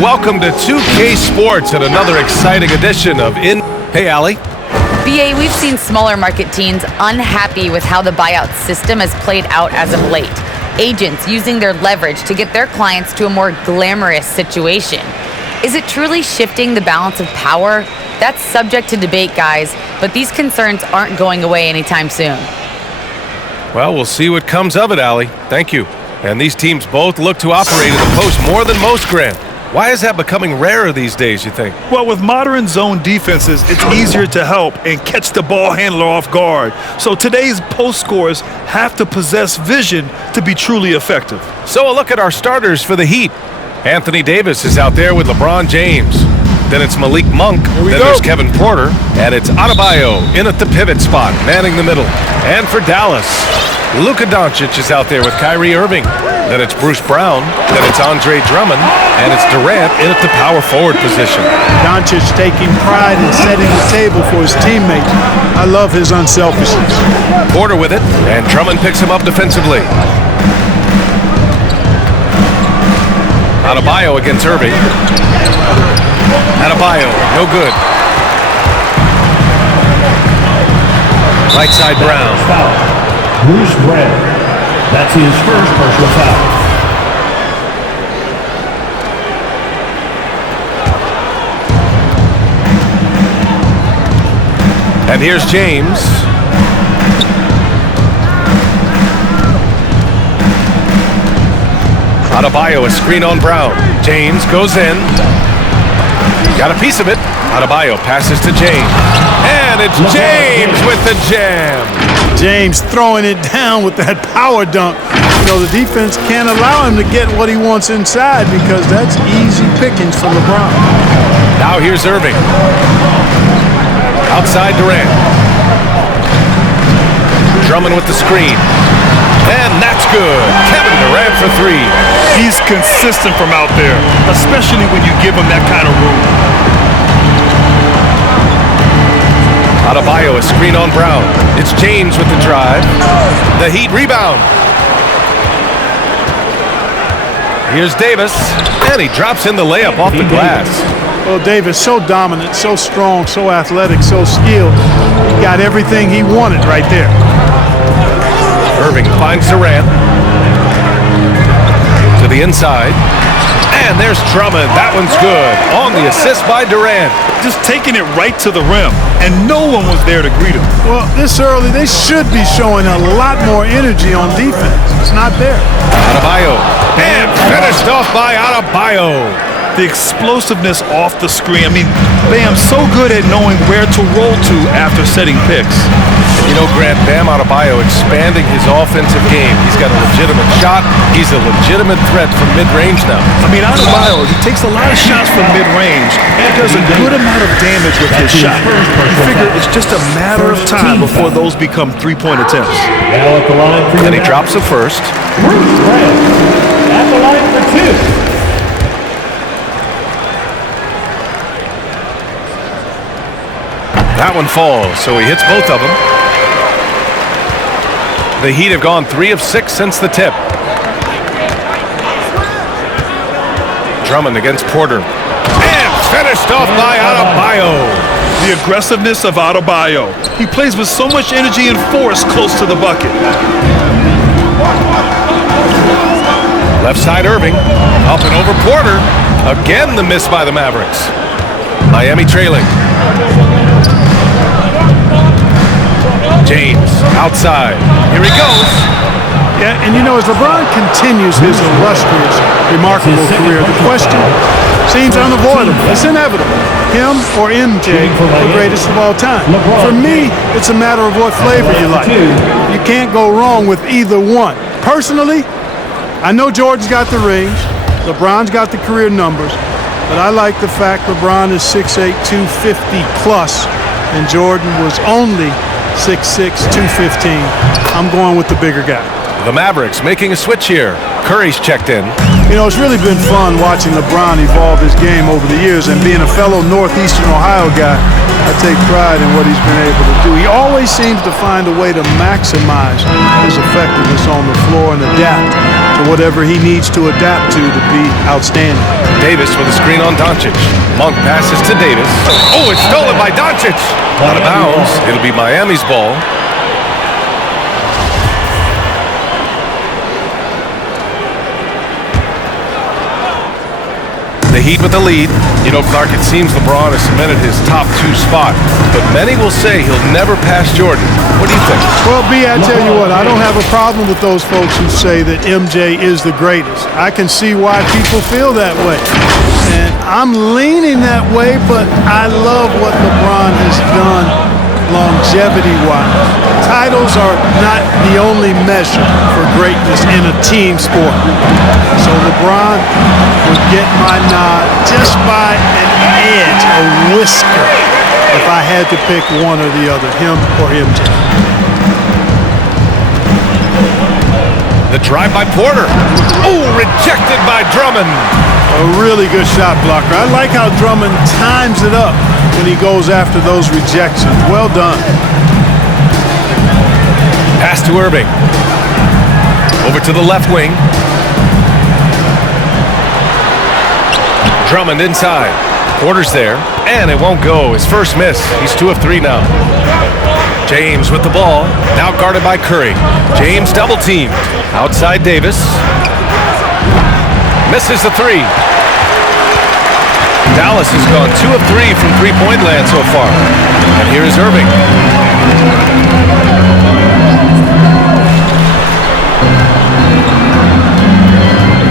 welcome to 2K Sports and another exciting edition of Hey, Allie. BA, we've seen smaller market teams unhappy with how the buyout system has played out as of late. Agents using their leverage to get their clients to a more glamorous situation. Is it truly shifting the balance of power? That's subject to debate, guys, but these concerns aren't going away anytime soon. Well, we'll see what comes of it, Allie. Thank you. And these teams both look to operate in the post more than most, Grant. Why is that becoming rarer these days, you think? Well, with modern zone defenses, it's easier to help and catch the ball handler off guard. So today's post scorers have to possess vision to be truly effective. So a look at our starters for the Heat. Anthony Davis is out there with LeBron James. Then it's Malik Monk. Then there's Kevin Porter. And it's Adebayo in at the pivot spot, manning the middle. And for Dallas, Luka Doncic is out there with Kyrie Irving. Then it's Bruce Brown. Then it's Andre Drummond. And it's Durant in at the power forward position. Doncic taking pride in setting the table for his teammates. I love his unselfishness. Porter with it. And Drummond picks him up defensively. Adebayo against Irving. Adebayo, no good. Right side Brown. Bruce Brown. That's his first personal foul. And here's James. Adebayo, a screen on Brown. James goes in. Got a piece of it. Adebayo passes to James. And it's James with the jam. James throwing it down with that power dunk. You know, the defense can't allow him to get what he wants inside because that's easy pickings for LeBron. Now here's Irving. Outside Durant. Drummond with the screen. And that's good. Kevin Durant for three. He's consistent from out there, especially when you give him that kind of room. Adebayo, a screen on Brown. It's James with the drive. The Heat rebound. Here's Davis. And he drops in the layup off the glass. Well, Davis, so dominant, so strong, so athletic, so skilled. He got everything he wanted right there. Irving finds Durant. To the inside. And there's Drummond. That one's good. On the assist by Durant. Just taking it right to the rim, and no one was there to greet him. Well, this early, they should be showing a lot more energy on defense. It's not there. Adebayo. And finished off by Adebayo. The explosiveness off the screen. I mean, Bam so good at knowing where to roll to after setting picks. You know, Grant, Bam Adebayo expanding his offensive game. He's got a legitimate shot. He's a legitimate threat from mid-range now. I mean, Adebayo, he takes a lot of shots from mid-range and does a good amount of damage with his shot. You figure it's just a matter of time before those become three-point attempts. And he drops the first. Bruce Brown at the line for two. That one falls, so he hits both of them. The Heat have gone 3 of 6 since the tip. Drummond against Porter. And finished off by Adebayo. The aggressiveness of Adebayo. He plays with so much energy and force close to the bucket. Left side Irving. Up and over Porter. Again the miss by the Mavericks. Miami trailing. James outside. Here he goes. Yeah, and you know, as LeBron continues his illustrious, remarkable career, the question seems unavoidable. It's inevitable. Him or MJ, the greatest of all time. For me, it's a matter of what flavor you like. You can't go wrong with either one. Personally, I know Jordan's got the rings, LeBron's got the career numbers, but I like the fact LeBron is 6'8", 250 plus, and Jordan was only 6'6", 215. I'm going with the bigger guy. The Mavericks making a switch here. Curry's checked in. You know, it's really been fun watching LeBron evolve his game over the years, and being a fellow Northeastern Ohio guy, I take pride in what he's been able to do. He always seems to find a way to maximize his effectiveness on the floor and adapt to whatever he needs to adapt to be outstanding. Davis with a screen on Doncic. Monk passes to Davis. Oh, it's stolen by Doncic. Out of bounds. It'll be Miami's ball. The Heat with the lead. You know, Clark, it seems LeBron has cemented his top 2 spot, but many will say he'll never pass Jordan. What do you think? Well, B, I tell you what, I don't have a problem with those folks who say that MJ is the greatest. I can see why people feel that way. And I'm leaning that way, but I love what LeBron has done longevity-wise. Titles are not the only measure for greatness in a team sport. So LeBron would get my nod just by an edge, a whisker, if I had to pick one or the other, him or MJ. The drive by Porter. Oh, rejected by Drummond. A really good shot blocker. I like how Drummond times it up when he goes after those rejections. Well done. Pass to Irving. Over to the left wing. Drummond inside. Porter's there, and it won't go. His first miss. He's 2 of 3 now. James with the ball. Now guarded by Curry. James double teamed. Outside Davis. Misses the 3. Dallas has gone 2 of 3 from three-point land so far. And here is Irving.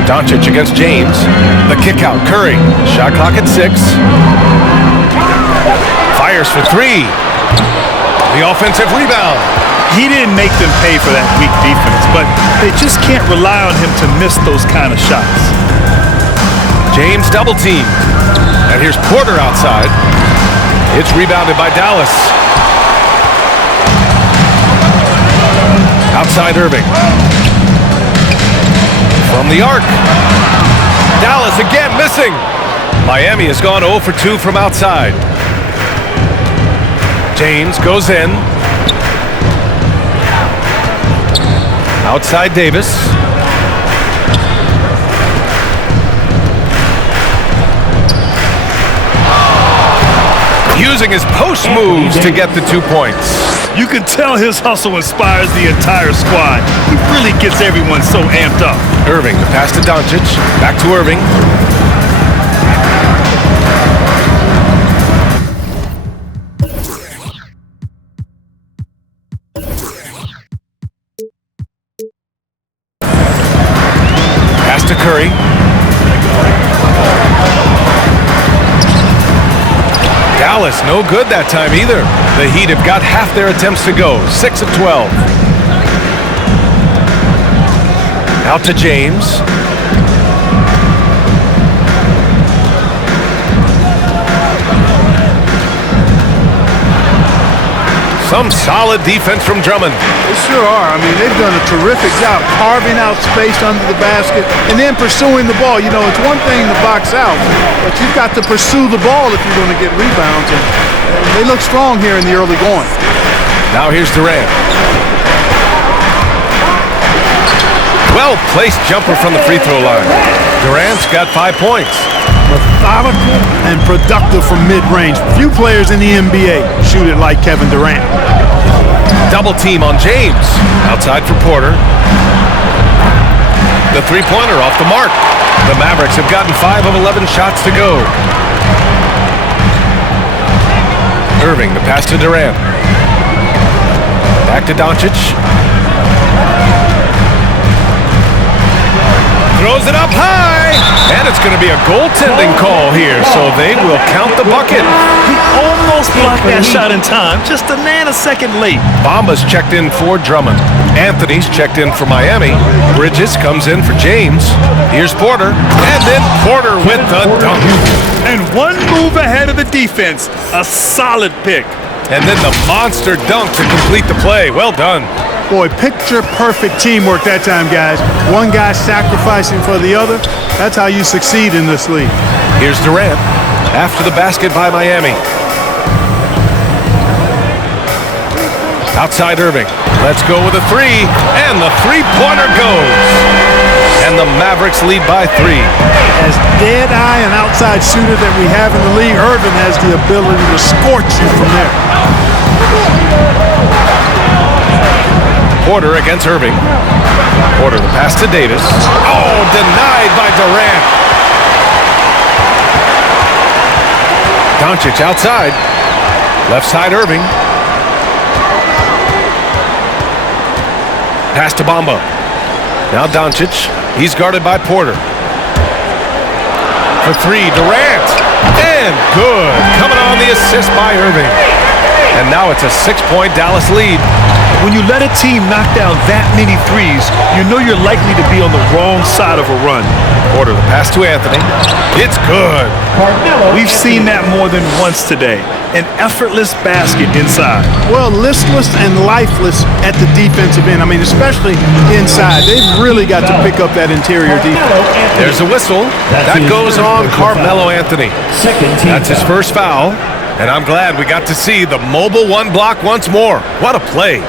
Doncic against James. The kick out. Curry. Shot clock at 6. Fires for 3. The offensive rebound. He didn't make them pay for that weak defense, but they just can't rely on him to miss those kind of shots. James double teamed. And here's Porter outside. It's rebounded by Dallas. Outside Irving. From the arc. Dallas again missing. Miami has gone 0 for 2 from outside. James goes in. Outside Davis. Using his post moves to get the 2 points. You can tell his hustle inspires the entire squad. He really gets everyone so amped up. Irving, the pass to Doncic. Back to Irving. Pass to Curry. Dallas, no good that time either. The Heat have got half their attempts to go, 6 of 12. Out to James. Some solid defense from Drummond. They sure are. I mean, they've done a terrific job carving out space under the basket and then pursuing the ball. You know, it's one thing to box out, but you've got to pursue the ball if you're going to get rebounds. And they look strong here in the early going. Now here's Durant. Well-placed jumper from the free throw line. Durant's got 5 points. Methodical and productive from mid-range. Few players in the NBA shoot it like Kevin Durant. Double team on James. Outside for Porter. The three-pointer off the mark. The Mavericks have gotten 5 of 11 shots to go. Irving, the pass to Durant. Back to Doncic. Throws it up high, and it's going to be a goaltending call here, so they will count the bucket. He almost blocked that shot in time, just a nanosecond late. Bamba's checked in for Drummond. Anthony's checked in for Miami. Bridges comes in for James. Here's Porter, and then Porter with the dunk. And one move ahead of the defense, a solid pick. And then the monster dunk to complete the play. Well done. Boy, picture-perfect teamwork that time, guys. One guy sacrificing for the other. That's how you succeed in this league. Here's Durant after the basket by Miami. Outside Irving. Let's go with a three. And the three-pointer goes. And the Mavericks lead by 3. As dead-eye and outside shooter that we have in the league, Irving has the ability to scorch you from there. Porter against Irving. Porter, the pass to Davis. Oh, denied by Durant. Doncic outside. Left side Irving. Pass to Bamba. Now Doncic. He's guarded by Porter. For 3, Durant. And good. Coming on the assist by Irving. And now it's a 6-point Dallas lead. When you let a team knock down that many threes, you know you're likely to be on the wrong side of a run. Porter, the pass to Anthony. It's good. We've seen that more than once today. An effortless basket inside. Well, listless and lifeless at the defensive end. I mean, especially inside. They've really got to pick up that interior defense. There's a whistle. That goes on Carmelo Anthony. That's his first foul. And I'm glad we got to see the mobile one block once more. What a play.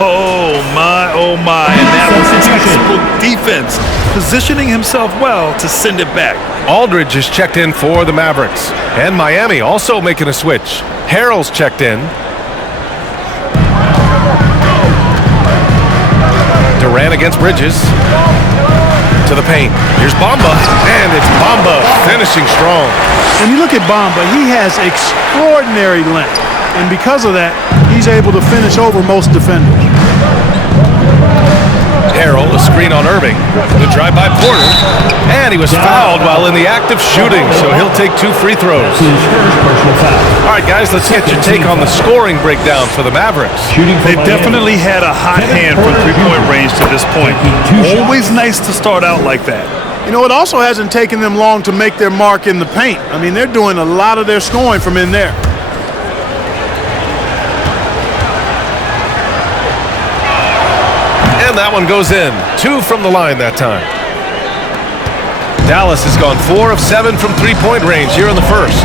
Oh, my, oh, my. And that was textbook defense, positioning himself well to send it back. Aldridge is checked in for the Mavericks. And Miami also making a switch. Harrell's checked in. Durant against Bridges. To the paint. Here's Bamba. And it's Bamba finishing strong. When you look at Bamba, he has extraordinary length. And because of that, he's able to finish over most defenders. Harrell, a screen on Irving. The drive by Porter. And he was fouled while in the act of shooting, so he'll take 2 free throws. All right, guys, let's get your take on the scoring breakdown for the Mavericks. They've definitely had a hot hand from three-point range to this point. Always nice to start out like that. You know, it also hasn't taken them long to make their mark in the paint. I mean, they're doing a lot of their scoring from in there. And that one goes in. 2 from the line that time. Dallas has gone 4 of 7 from three-point range here in the first.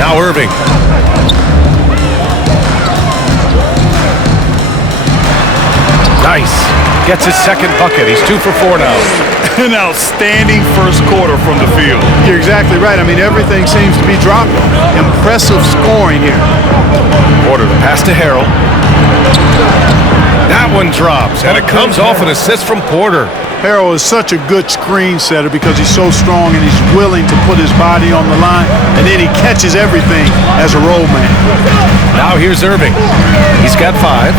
Now Irving. Nice. Gets his second bucket. He's 2 for 4 now. An outstanding first quarter from the field. You're exactly right. I mean, everything seems to be dropping. Impressive scoring here. Porter, the pass to Harrell. That one drops, and it comes off an assist from Porter. Harrell is such a good screen setter because he's so strong and he's willing to put his body on the line, and then he catches everything as a roll man. Now here's Irving. He's got 5.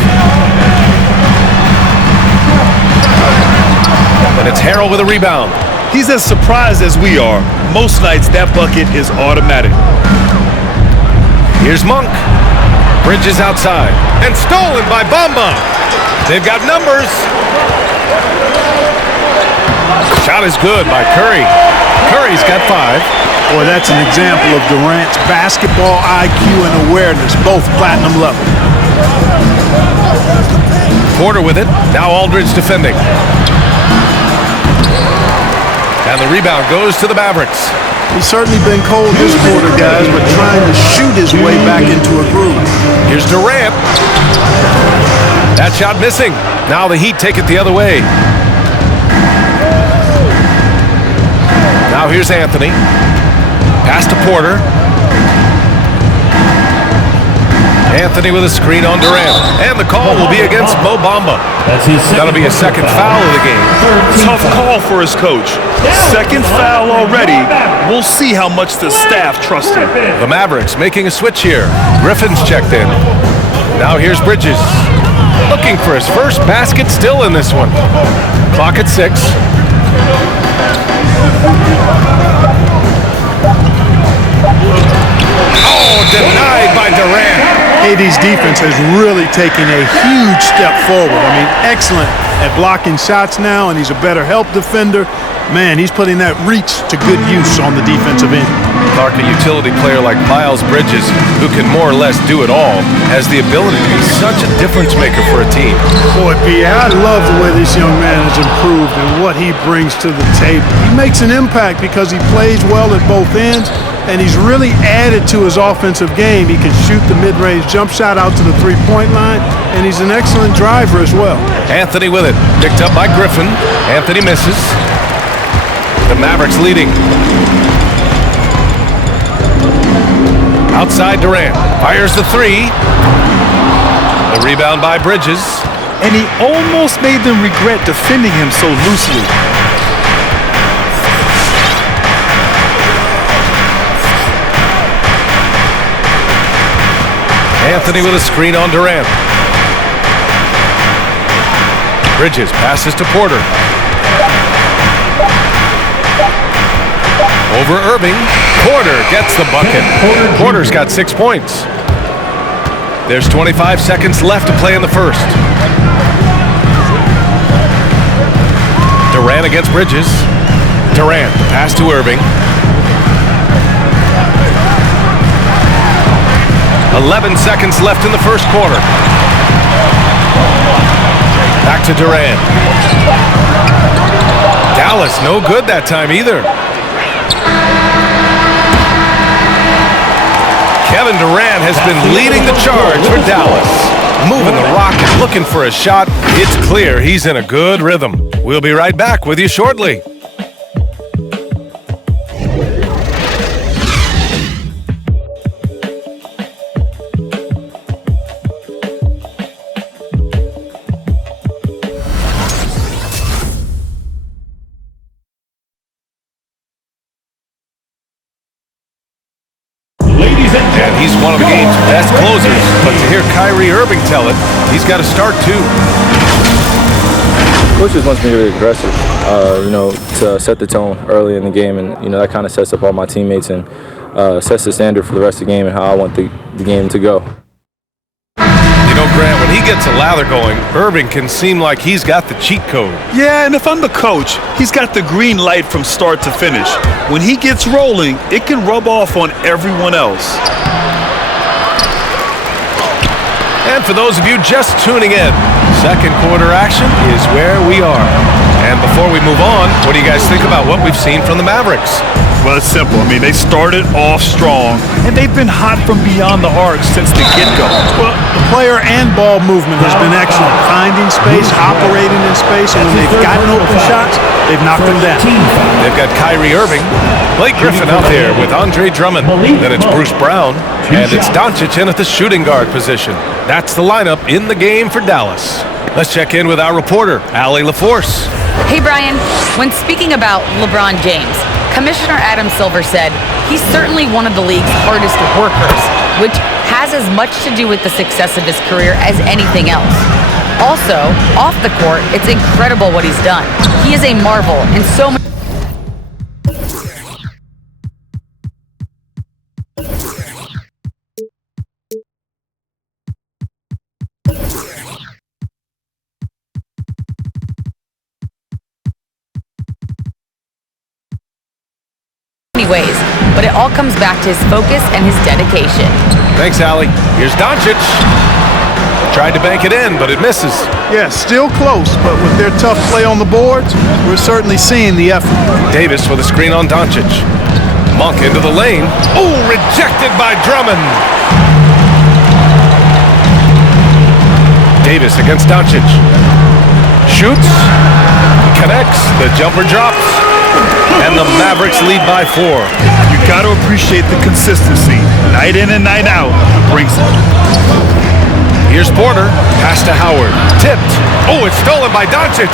And it's Harrell with a rebound. He's as surprised as we are. Most nights, that bucket is automatic. Here's Monk. Bridges outside. And stolen by Bamba. They've got numbers. Shot is good by Curry. Curry's got 5. Boy, that's an example of Durant's basketball IQ and awareness, both platinum level. Porter with it. Now Aldridge defending. And the rebound goes to the Mavericks. He's certainly been cold this quarter, guys, but trying to shoot his way back into a groove. Here's Durant. That shot missing. Now the Heat take it the other way. Now here's Anthony. Pass to Porter. Anthony with a screen on Durant. And the call will be against Mo Bamba. That'll be a second foul of the game. Tough call for his coach. Second foul already. We'll see how much the staff trusts him. The Mavericks making a switch here. Griffin's checked in. Now here's Bridges. Looking for his first basket still in this one. Clock at 6. Oh, denied by Durant. AD's defense has really taken a huge step forward. I mean, excellent at blocking shots now, and he's a better help defender. Man, he's putting that reach to good use on the defensive end. Clark, a utility player like Miles Bridges, who can more or less do it all, has the ability to be such a difference maker for a team. Boy, P.A., I love the way this young man has improved and what he brings to the table. He makes an impact because he plays well at both ends, and he's really added to his offensive game. He can shoot the mid-range jump shot out to the three-point line, and he's an excellent driver as well. Anthony with it, picked up by Griffin. Anthony misses. The Mavericks leading. Outside Durant, fires the three. The rebound by Bridges. And he almost made them regret defending him so loosely. Anthony with a screen on Durant. Bridges passes to Porter. Over Irving. Porter gets the bucket. Porter's got 6 points. There's 25 seconds left to play in the first. Durant against Bridges. Durant, pass to Irving. 11 seconds left in the first quarter. Back to Durant. Dallas, no good that time either. Kevin Durant has been leading the charge for Dallas. Moving the rock and looking for a shot. It's clear he's in a good rhythm. We'll be right back with you shortly. And he's one of the game's best closers. But to hear Kyrie Irving tell it, he's got to start too. Coach just wants me to be aggressive, to set the tone early in the game, and that kind of sets up all my teammates and sets the standard for the rest of the game and how I want the game to go. Grant, when he gets a lather going, Irving can seem like he's got the cheat code. Yeah, and if I'm the coach, he's got the green light from start to finish. When he gets rolling, it can rub off on everyone else. And for those of you just tuning in, second quarter action is where we are. And before we move on, what do you guys think about what we've seen from the Mavericks? Well, it's simple. I mean, they started off strong, and they've been hot from beyond the arc since the get-go. Well, the player and ball movement has been excellent. Finding space, operating in space, and when they've gotten open shots, they've knocked them down. They've got Kyrie Irving, Blake Griffin out there with Andre Drummond. Then it's Bruce Brown, and it's Doncic in at the shooting guard position. That's the lineup in the game for Dallas. Let's check in with our reporter, Allie LaForce. Hey, Brian. When speaking about LeBron James, Commissioner Adam Silver said he's certainly one of the league's hardest workers, which has as much to do with the success of his career as anything else. Also, off the court, it's incredible what he's done. He is a marvel in so many ways, but it all comes back to his focus and his dedication. Thanks, Allie. Here's Doncic. Tried to bank it in, but it misses. Yeah, still close, but with their tough play on the boards, we're certainly seeing the effort. Davis with a screen on Doncic. Monk into the lane. Oh, rejected by Drummond. Davis against Doncic. Shoots. Connects. The jumper drops. And the Mavericks lead by 4. You got to appreciate the consistency. Night in and night out, it brings it. Here's Porter. Pass to Howard. Tipped. Oh, it's stolen by Doncic.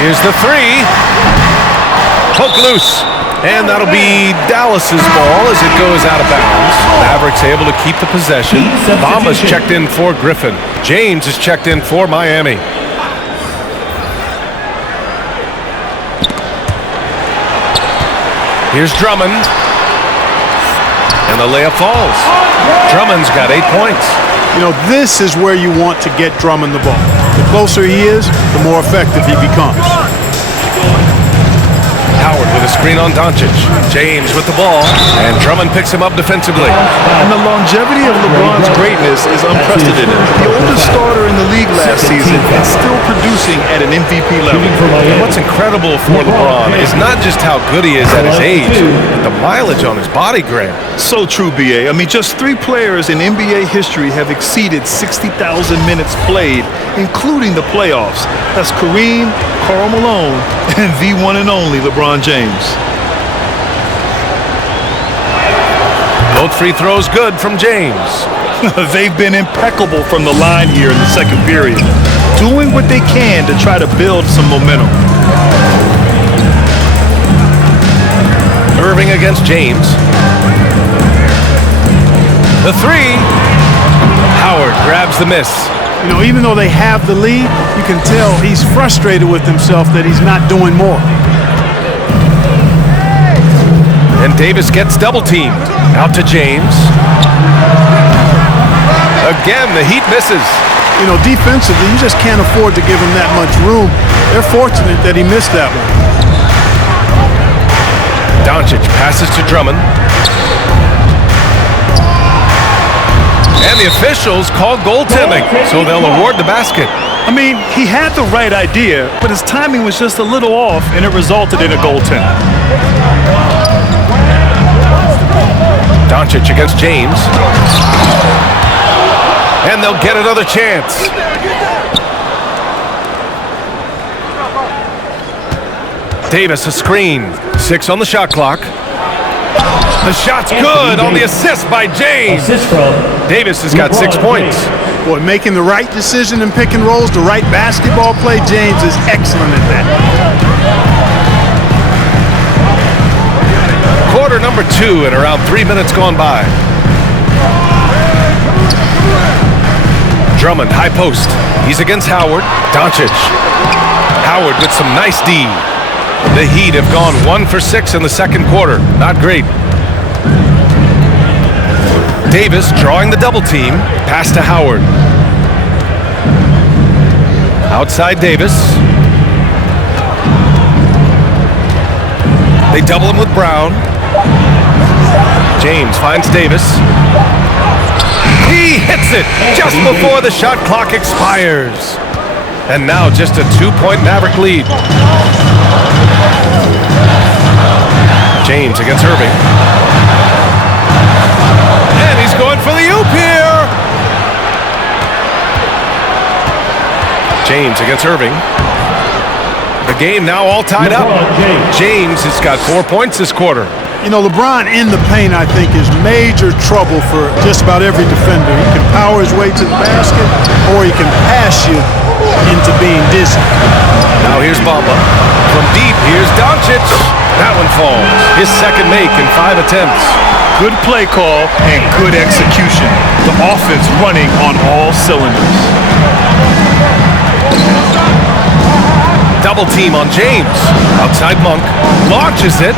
Here's the three. Hook loose. And that'll be Dallas's ball as it goes out of bounds. Mavericks able to keep the possession. Bamba's checked in for Griffin. James is checked in for Miami. Here's Drummond. And the layup falls. Drummond's got 8 points. You know, this is where you want to get Drummond the ball. The closer he is, the more effective he becomes. Howard with a screen on Doncic. James with the ball, and Drummond picks him up defensively. And the longevity of LeBron's greatness is unprecedented. The oldest starter in the league last season and still producing at an MVP level. And what's incredible for LeBron is not just how good he is at his age, but the mileage on his body, Graham. So true, B.A. I mean, just 3 players in NBA history have exceeded 60,000 minutes played, including the playoffs. That's Kareem, Karl Malone, and the one and only LeBron James. Both free throws good from James. They've been impeccable from the line here in the second period, doing what they can to try to build some momentum. Irving against James. The three. Howard grabs the miss. You know, even though they have the lead, you can tell he's frustrated with himself that he's not doing more. And Davis gets double-teamed. Out to James. Again, the Heat misses. You know, defensively, you just can't afford to give him that much room. They're fortunate that he missed that one. Doncic passes to Drummond. And the officials call goaltending, so they'll award the basket. I mean, he had the right idea, but his timing was just a little off, and it resulted in a goaltend. Doncic against James. And they'll get another chance. Davis a screen. 6 on the shot clock. The shot's good on the assist by James. Davis has got 6 points. Boy, making the right decision in pick and rolls, the right basketball play, James is excellent at that. Quarter number 2 and around 3 minutes gone by. Drummond, high post. He's against Howard. Doncic. Howard with some nice D. The Heat have gone 1 for 6 in the second quarter. Not great. Davis drawing the double team. Pass to Howard. Outside Davis. They double him with Brown. James finds Davis. He hits it just before the shot clock expires. And now just a 2-point Maverick lead. James against Irving. And he's going for the oop here. James against Irving. The game now all tied up. James has got 4 points this quarter. You know, LeBron in the paint, I think, is major trouble for just about every defender. He can power his way to the basket, or he can pass you into being dizzy. Now here's Bamba. From deep, here's Doncic. That one falls. His second make in 5 attempts. Good play call and good execution. The offense running on all cylinders. Double team on James. Outside Monk. Launches it.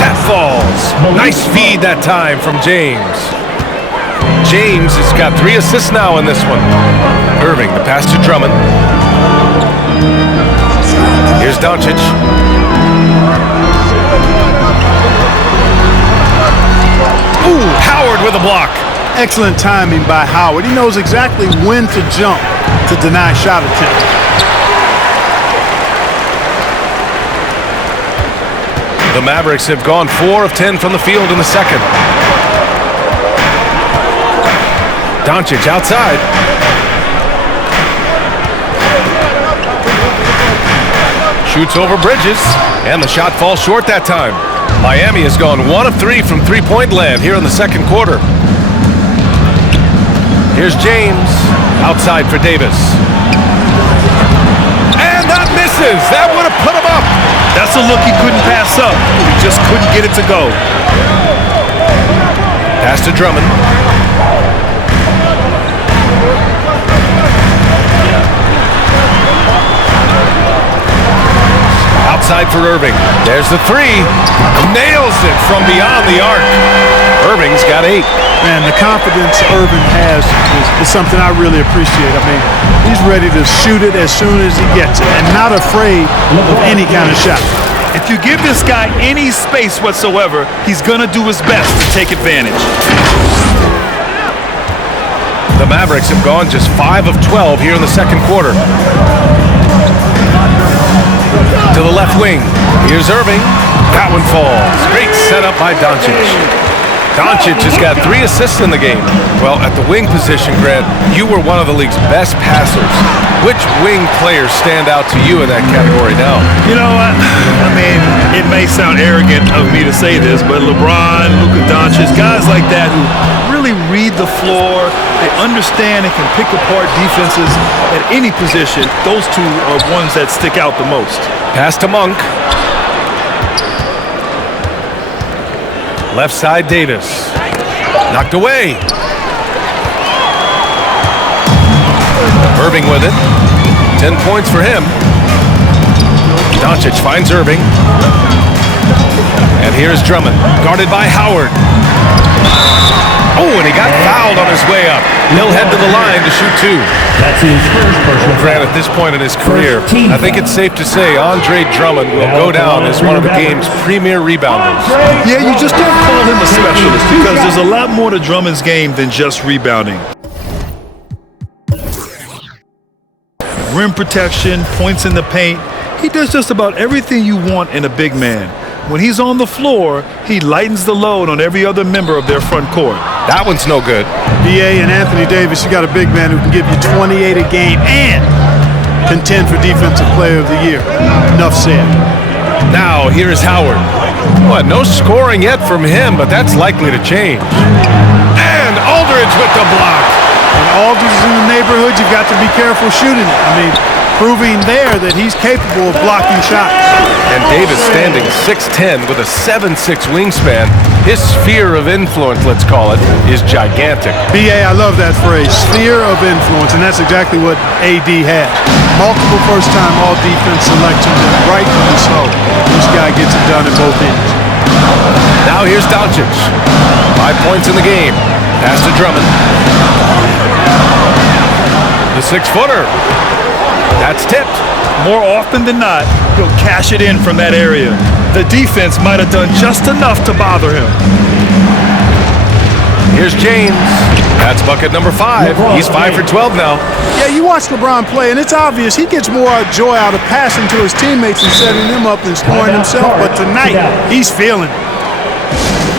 That falls. Nice feed that time from James. James has got 3 assists now in this one. Irving, the pass to Drummond. Here's Doncic. Ooh, Howard with a block. Excellent timing by Howard. He knows exactly when to jump to deny shot attempt. The Mavericks have gone 4 of 10 from the field in the second. Doncic outside. Shoots over Bridges, and the shot falls short that time. Miami has gone 1 of 3 from three-point land here in the second quarter. Here's James, outside for Davis. And that misses. That would have put him up. That's a look he couldn't pass up. He just couldn't get it to go. Pass to Drummond. Outside for Irving. There's the three. Nails it from beyond the arc. Irving's got 8. Man, the confidence Irving has is something I really appreciate. I mean, he's ready to shoot it as soon as he gets it and not afraid of any kind of shot. If you give this guy any space whatsoever, he's going to do his best to take advantage. The Mavericks have gone just 5 of 12 here in the second quarter. To the left wing. Here's Irving. That one falls. Great setup by Doncic. Doncic has got 3 assists in the game. Well, at the wing position, Grant, you were one of the league's best passers. Which wing players stand out to you in that category now? You know what? I mean, it may sound arrogant of me to say this, but LeBron, Luka Doncic, guys like that who really read the floor, they understand and can pick apart defenses at any position. Those two are ones that stick out the most. Pass to Monk. Left side, Davis. Knocked away. Irving with it. 10 points for him. Doncic finds Irving. And here's Drummond, guarded by Howard. Oh, and he got fouled on his way up. He'll head to the line to shoot 2. That's his first personal Grant, foul. at this point in his career, I think it's safe to say Andre Drummond will go down as one of the game's premier rebounders. Yeah, you just don't call him a specialist because there's a lot more to Drummond's game than just rebounding. Rim protection, points in the paint. He does just about everything you want in a big man. When he's on the floor, he lightens the load on every other member of their front court. That one's no good. BA and Anthony Davis, you got a big man who can give you 28 a game and contend for Defensive Player of the Year. Enough said. Now, here's Howard. What, no scoring yet from him, but that's likely to change. And Aldridge with the block. When Aldridge is in the neighborhood, you've got to be careful shooting it. I mean, proving there that he's capable of blocking shots. And Davis standing 6'10" with a 7'6" wingspan. His sphere of influence, let's call it, is gigantic. BA, I love that phrase, sphere of influence, and that's exactly what AD had. Multiple first-time all-defense selections, and rightfully so. This guy gets it done in both ends. Now here's Doncic. 5 points in the game. Pass to Drummond. The 6-footer. That's tipped. More often than not, he'll cash it in from that area. The defense might have done just enough to bother him. Here's James. That's bucket number 5. He's 5 for 12 now. Yeah, you watch LeBron play, and it's obvious he gets more joy out of passing to his teammates and setting them up than scoring himself. But tonight, he's feeling it.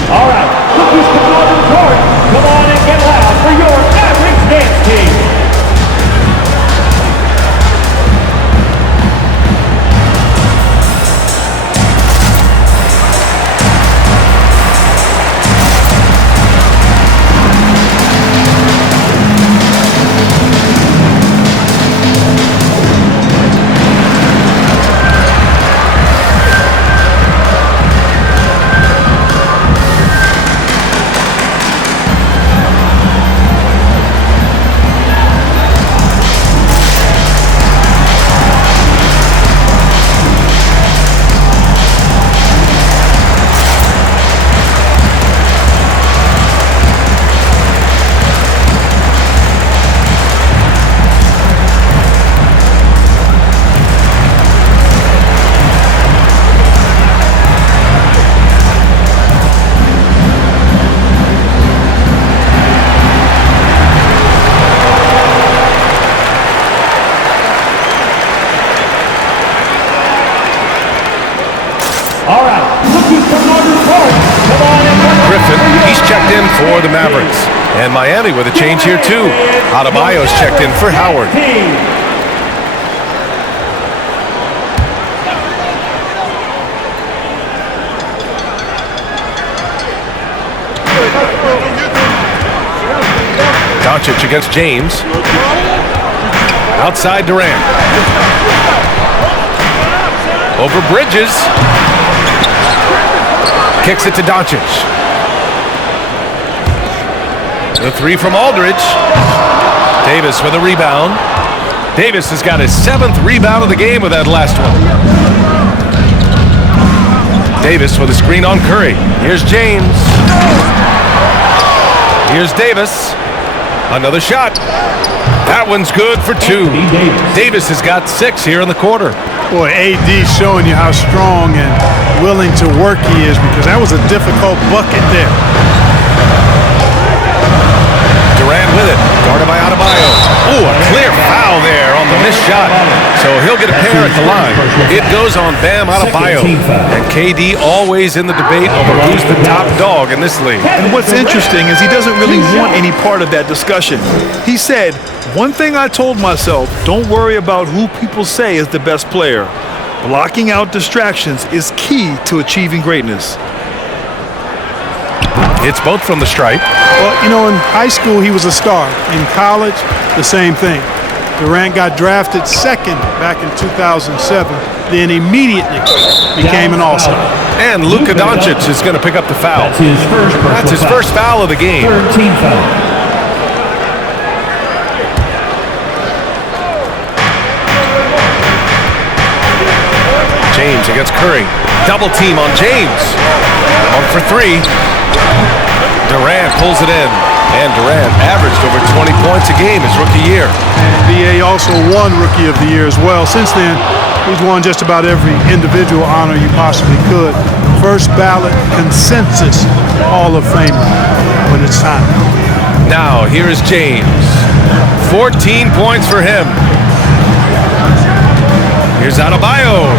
All right, cookies come on the court. Come on and get loud for your Mavericks dance team. For the Mavericks. And Miami with a change here too. Adebayo's checked in for Howard. Doncic against James. Outside Durant. Over Bridges. Kicks it to Doncic. The 3 from Aldridge. Davis with a rebound. Davis has got his 7th rebound of the game with that last one. Davis with a screen on Curry. Here's James. Here's Davis. Another shot. That one's good for 2. Davis has got 6 here in the quarter. Boy, AD showing you how strong and willing to work he is, because that was a difficult bucket there. Durant with it, guarded by Adebayo. Ooh, a clear foul there on the missed shot. So he'll get a pair at the line. It goes on Bam Adebayo. And KD always in the debate over who's the top dog in this league. And what's interesting is he doesn't really want any part of that discussion. He said, one thing I told myself, don't worry about who people say is the best player. Blocking out distractions is key to achieving greatness. It's both from the stripe. Well, you know, in high school, he was a star. In college, the same thing. Durant got drafted second back in 2007, then immediately became an all-star. And Luka Doncic is going to pick up the foul. That's his first foul of the game. Third team foul. James against Curry. Double team on James. 1 for 3. Durant pulls it in. And Durant averaged over 20 points a game his rookie year. And BA also won Rookie of the Year as well. Since then, he's won just about every individual honor you possibly could. First ballot consensus Hall of Famer when it's time. Now, here is James. 14 points for him. Here's Adebayo.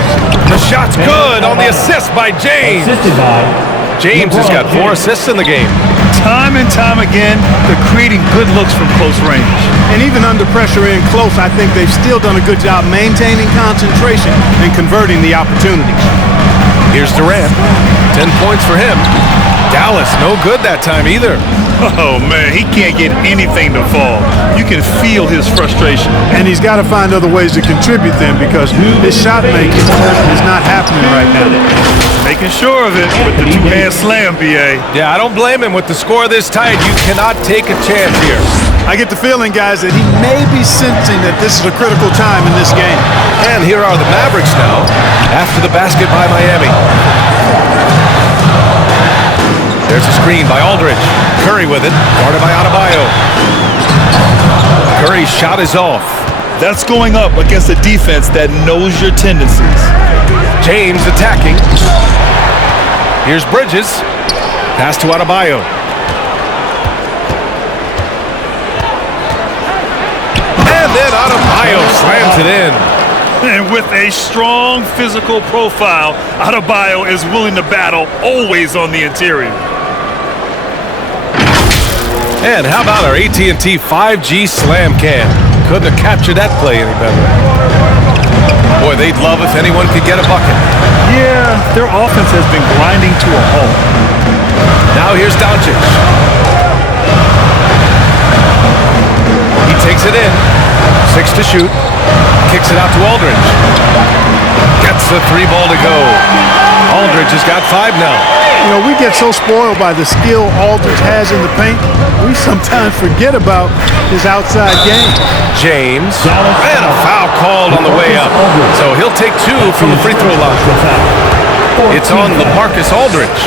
The shot's good on the assist by James. Assisted by James has got 4 assists in the game. Time and time again, they're creating good looks from close range. And even under pressure in close, I think they've still done a good job maintaining concentration and converting the opportunities. Here's Durant. 10 points for him. Dallas, no good that time either. Oh, man, he can't get anything to fall. You can feel his frustration. And he's got to find other ways to contribute then, because his shot making is not happening right now. Making sure of it with the two-hand slam, BA. Yeah, I don't blame him. With the score this tight, you cannot take a chance here. I get the feeling, guys, that he may be sensing that this is a critical time in this game. And here are the Mavericks now after the basket by Miami. There's a screen by Aldridge. Curry with it, guarded by Adebayo. Curry's shot is off. That's going up against a defense that knows your tendencies. James attacking. Here's Bridges. Pass to Adebayo. And then Adebayo slams it in. And with a strong physical profile, Adebayo is willing to battle, always on the interior. And how about our AT&T 5G slam cam? Couldn't have captured that play any better. Boy, they'd love if anyone could get a bucket. Yeah, their offense has been grinding to a halt. Now here's Doncic. He takes it in. 6 to shoot. Kicks it out to Aldridge. Gets the 3 ball to go. Aldridge has got 5 now. You know, we get so spoiled by the skill Aldridge has in the paint, we sometimes forget about his outside game. James. And a foul called on the way up. So he'll take 2 from the free throw line. It's on LaMarcus Aldridge.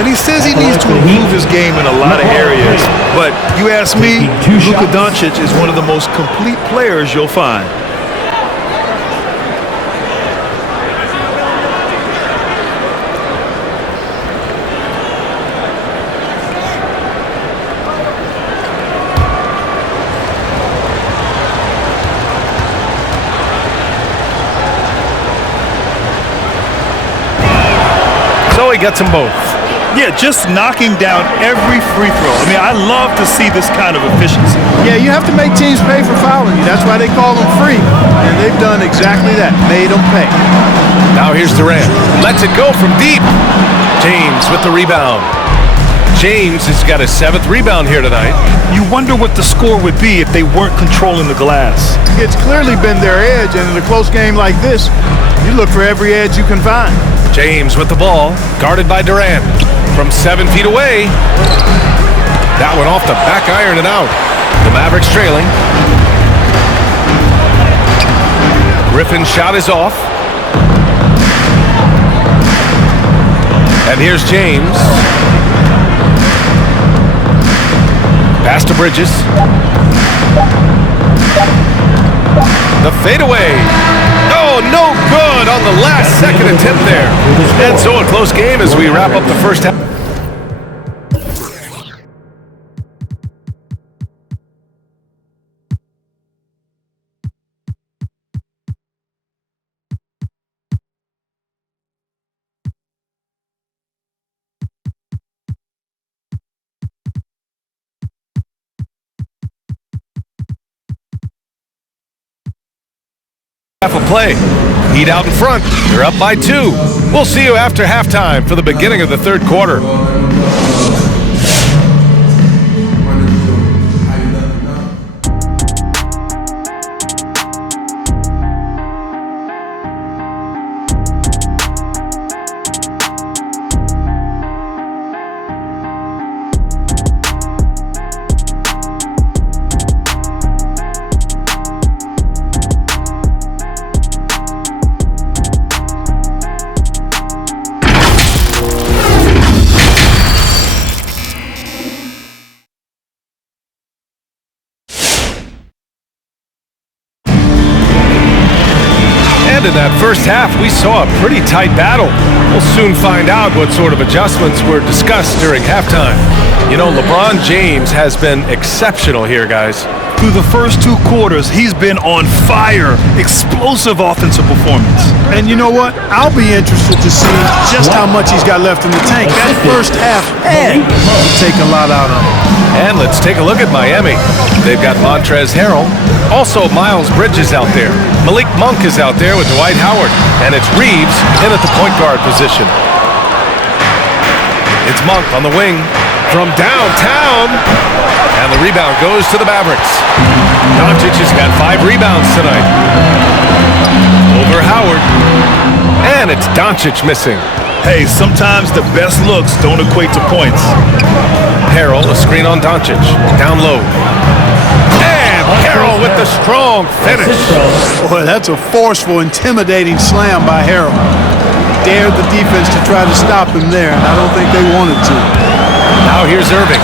And he says he needs to improve his game in a lot of areas. But you ask me, Luka Doncic is one of the most complete players you'll find. So he gets them both. Yeah, just knocking down every free throw. I mean, I love to see this kind of efficiency. Yeah, you have to make teams pay for fouling you. That's why they call them free. And they've done exactly that, made them pay. Now here's Durant. Lets it go from deep. James with the rebound. James has got his 7th rebound here tonight. You wonder what the score would be if they weren't controlling the glass. It's clearly been their edge, and in a close game like this, you look for every edge you can find. James with the ball, guarded by Durant. From 7 feet away. That one off the back iron and out. The Mavericks trailing. Griffin's shot is off. And here's James. Pass to Bridges. The fadeaway. Oh, no good on the last second attempt there. And so a close game as we wrap up the first half. Half a play. Heat out in front. They're up by 2. We'll see you after halftime for the beginning of the third quarter. In that first half, we saw a pretty tight battle. We'll soon find out what sort of adjustments were discussed during halftime. You know, LeBron James has been exceptional here, guys. Through the first 2 quarters, he's been on fire. Explosive offensive performance. And you know what? I'll be interested to see just how much he's got left in the tank. That first half, will take a lot out of him. And let's take a look at Miami. They've got Montrezl Harrell. Also, Miles Bridges out there. Malik Monk is out there with Dwight Howard. And it's Reeves in at the point guard position. It's Monk on the wing from downtown. And the rebound goes to the Mavericks. Doncic has got 5 rebounds tonight. Over Howard. And it's Doncic missing. Hey, sometimes the best looks don't equate to points. Harrell, a screen on Doncic. Down low. And Harrell with the strong finish. Boy, that's a forceful, intimidating slam by Harrell. Dared the defense to try to stop him there, and I don't think they wanted to. Now here's Irving.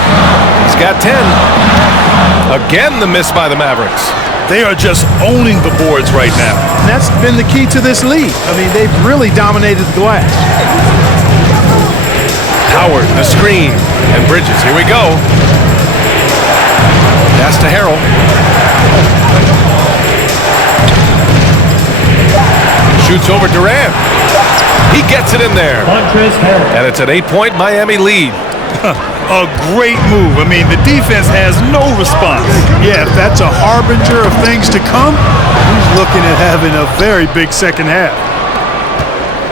He's got 10. Again, the miss by the Mavericks. They are just owning the boards right now. And that's been the key to this league. I mean, they've really dominated the glass. Howard, the screen, and Bridges. Here we go. Pass to Harrell. Shoots over Durant. He gets it in there. And it's an 8-point Miami lead. A great move. I mean, the defense has no response. Yeah, if that's a harbinger of things to come, he's looking at having a very big second half.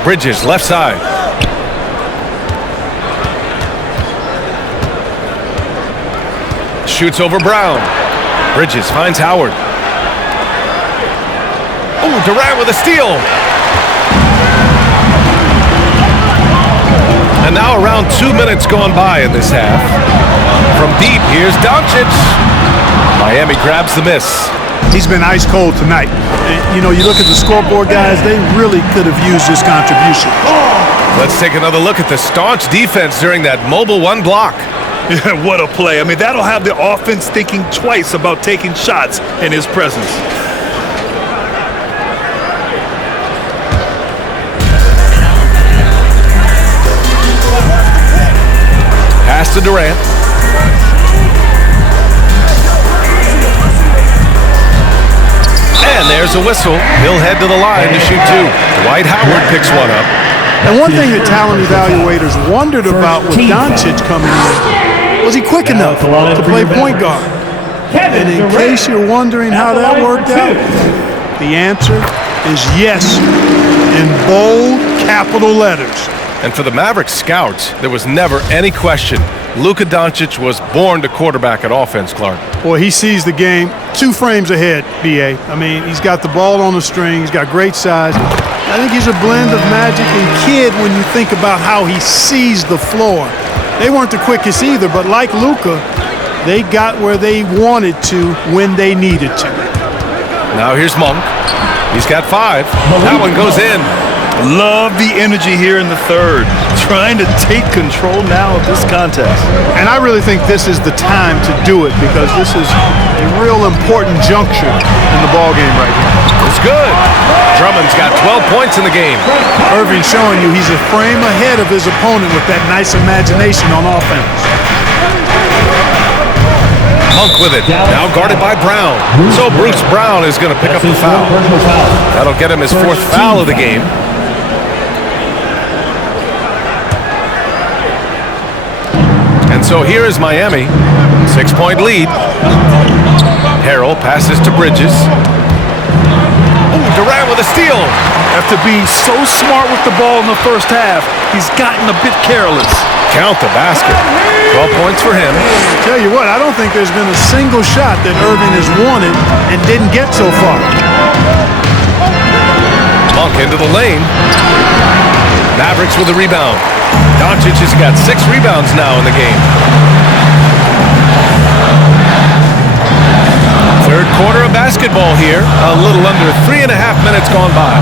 Bridges, left side. Shoots over Brown. Bridges finds Howard. Oh, Durant with a steal. And now around 2 minutes gone by in this half. From deep, here's Doncic. Miami grabs the miss. He's been ice cold tonight. You know, you look at the scoreboard, guys, they really could have used his contribution. Let's take another look at the staunch defense during that mobile 1 block. Yeah, what a play. I mean, that'll have the offense thinking twice about taking shots in his presence. Pass to Durant. And there's a whistle. He'll head to the line to shoot 2. Dwight Howard picks one up. And one thing that talent evaluators wondered about with Doncic coming in, was he quick enough to play point guard? And in case you're wondering how that worked out, the answer is yes, in bold capital letters. And for the Mavericks scouts, there was never any question. Luka Doncic was born to quarterback at offense, Clark. Boy, he sees the game 2 frames ahead, B.A. I mean, he's got the ball on the string. He's got great size. I think he's a blend of magic and kid when you think about how he sees the floor. They weren't the quickest either, but like Luka, they got where they wanted to when they needed to. Now here's Monk. He's got 5. That one goes in. Love the energy here in the third. Trying to take control now of this contest. And I really think this is the time to do it because this is a real important juncture in the ballgame right now. It's good. Drummond's got 12 points in the game. Irving showing you he's a frame ahead of his opponent with that nice imagination on offense. Monk with it. Now guarded by Brown. So Bruce Brown is going to pick up the foul. That'll get him his 4th foul of the game. And so here is Miami. 6-point lead. Harrell passes to Bridges. Ooh, Durant with a steal. After being so smart with the ball in the first half, he's gotten a bit careless. Count the basket. 12 points for him. Tell you what, I don't think there's been a single shot that Irving has wanted and didn't get so far. Monk into the lane. Mavericks with the rebound. Doncic has got 6 rebounds now in the game. Third quarter of basketball here. A little under 3.5 minutes gone by.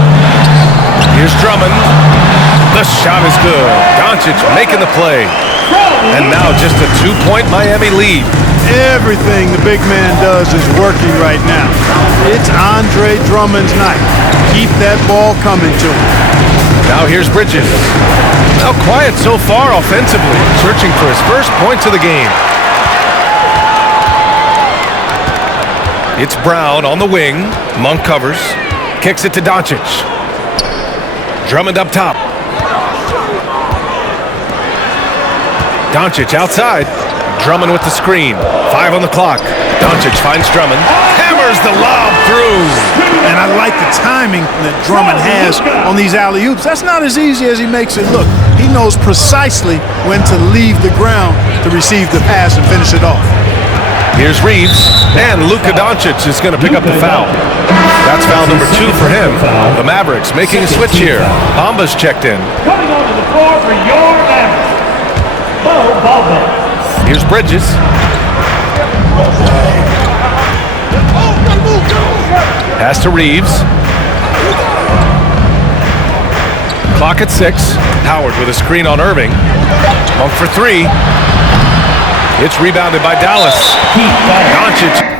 Here's Drummond. The shot is good. Doncic making the play. And now just a 2-point Miami lead. Everything the big man does is working right now. It's Andre Drummond's night. Keep that ball coming to him. Now here's Bridges. Now quiet so far offensively. Searching for his first points of the game. It's Brown on the wing. Monk covers. Kicks it to Doncic. Drummond up top. Doncic outside. Drummond with the screen. 5 on the clock. Doncic finds Drummond. Hammers the lob through. And I like the timing that Drummond has on these alley-oops. That's not as easy as he makes it look. He knows precisely when to leave the ground to receive the pass and finish it off. Here's Reeves, and Luka Doncic is going to pick up the foul. That's foul number 2 for him. The Mavericks making a switch here. Bamba's checked in. Coming onto the floor for your Mavericks, Bo Baldwin. Here's Bridges. Pass to Reeves. Clock at 6. Howard with a screen on Irving. Monk for 3. It's rebounded by Dallas. Doncic.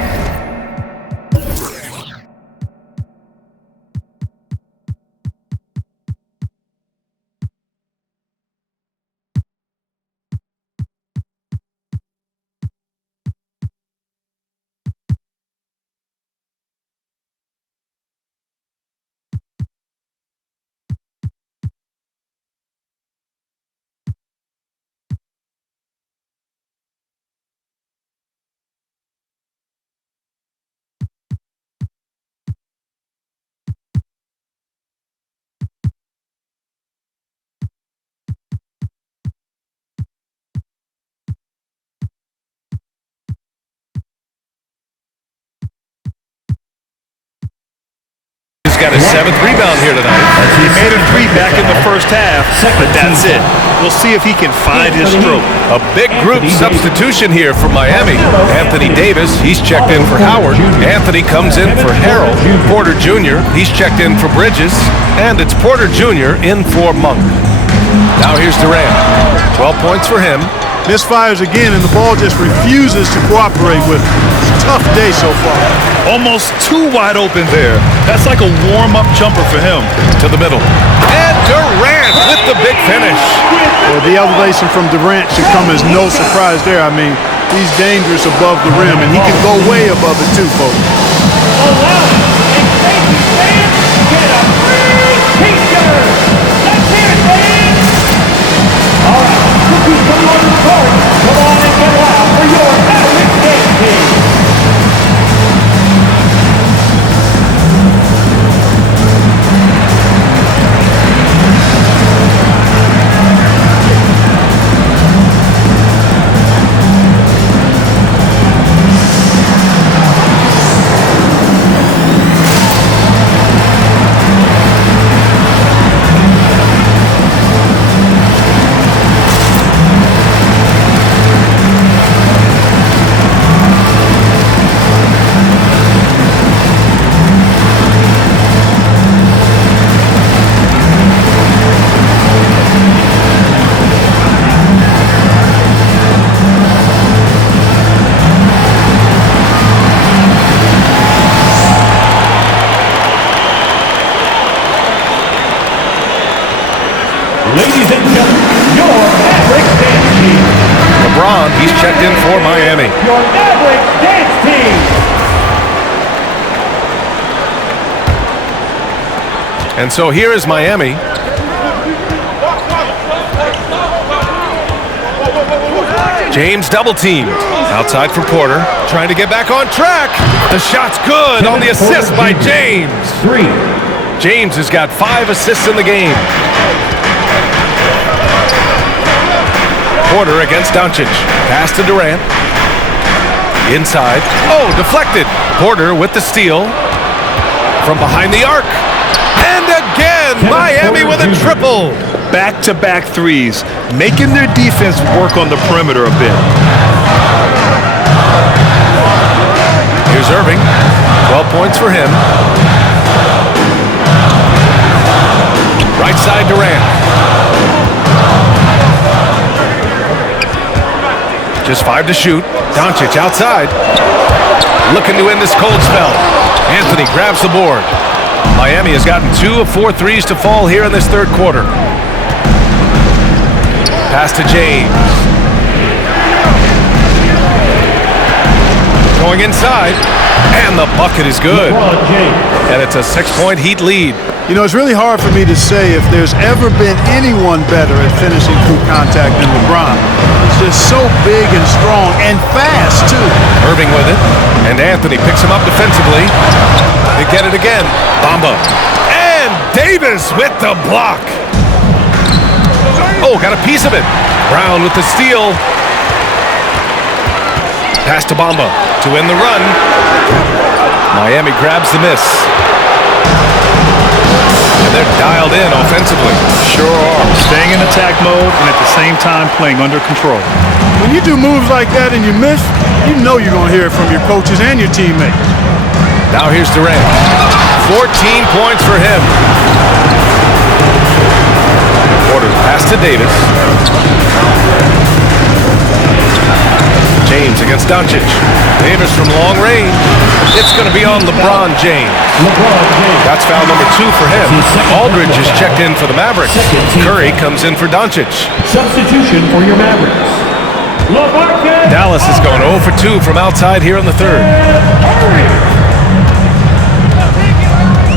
Got his 7th rebound here tonight. He made a 3 back in the first half, but that's it. We'll see if he can find his stroke. A big group substitution here for Miami. Anthony Davis, he's checked in for Howard. Anthony comes in for Harrell. Porter Jr., he's checked in for Bridges. And it's Porter Jr. in for Monk. Now here's Durant. 12 points for him. Misfires again, and the ball just refuses to cooperate with him. Tough day so far. Almost too wide open there. That's like a warm-up jumper for him. To the middle. And Durant with the big finish. Well, the elevation from Durant should come as no surprise there. I mean, he's dangerous above the rim, and he can go way above it too, folks. Get a free t-shirt. Let's hear it, fans. All right, rookies come on the court. Come on and get loud for your Mavericks dance team. Ladies and gentlemen, your Mavericks dance team. LeBron, he's checked in for Miami. Your Mavericks dance team. And so here is Miami. James double teamed. Outside for Porter. Trying to get back on track. The shot's good on the assist by James. 3. James has got 5 assists in the game. Porter against Doncic. Pass to Durant. Inside. Oh, deflected. Porter with the steal. From behind the arc. And again, Miami with a triple. Back-to-back threes, making their defense work on the perimeter a bit. Here's Irving. 12 points for him. Right side Durant. Just 5 to shoot. Doncic outside. Looking to end this cold spell. Anthony grabs the board. Miami has gotten 2 of 4 threes to fall here in this third quarter. Pass to James. Going inside. And the bucket is good. And it's a 6-point Heat lead. You know, it's really hard for me to say if there's ever been anyone better at finishing through contact than LeBron. He's just so big and strong and fast, too. Irving with it. And Anthony picks him up defensively. They get it again. Bamba. And Davis with the block. Oh, got a piece of it. Brown with the steal. Pass to Bamba to end the run. Miami grabs the miss. And they're dialed in offensively. Sure are. Staying in attack mode and at the same time playing under control. When you do moves like that and you miss, you know you're going to hear it from your coaches and your teammates. Now here's Durant. 14 points for him. Porter pass to Davis. James against Doncic. Davis from long range. It's going to be on LeBron James. That's foul number 2 for him. Aldridge is checked in for the Mavericks. Curry comes in for Doncic. Substitution for your Mavericks. Dallas is going 0 for 2 from outside here in the third.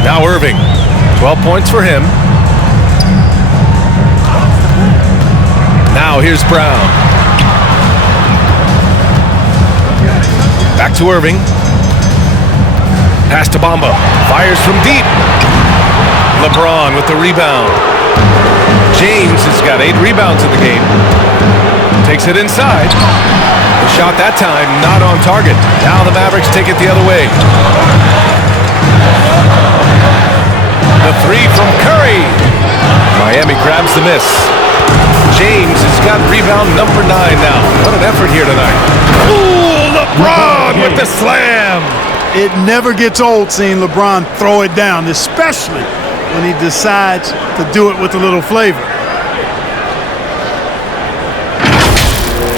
Now Irving. 12 points for him. Now here's Brown. Back to Irving. Pass to Bamba. Fires from deep. LeBron with the rebound. James has got 8 rebounds in the game. Takes it inside. The shot that time not on target. Now the Mavericks take it the other way. The 3 from Curry. Miami grabs the miss. James has got rebound number 9 now. What an effort here tonight. Ooh, LeBron with the slam. It never gets old seeing LeBron throw it down, especially when he decides to do it with a little flavor.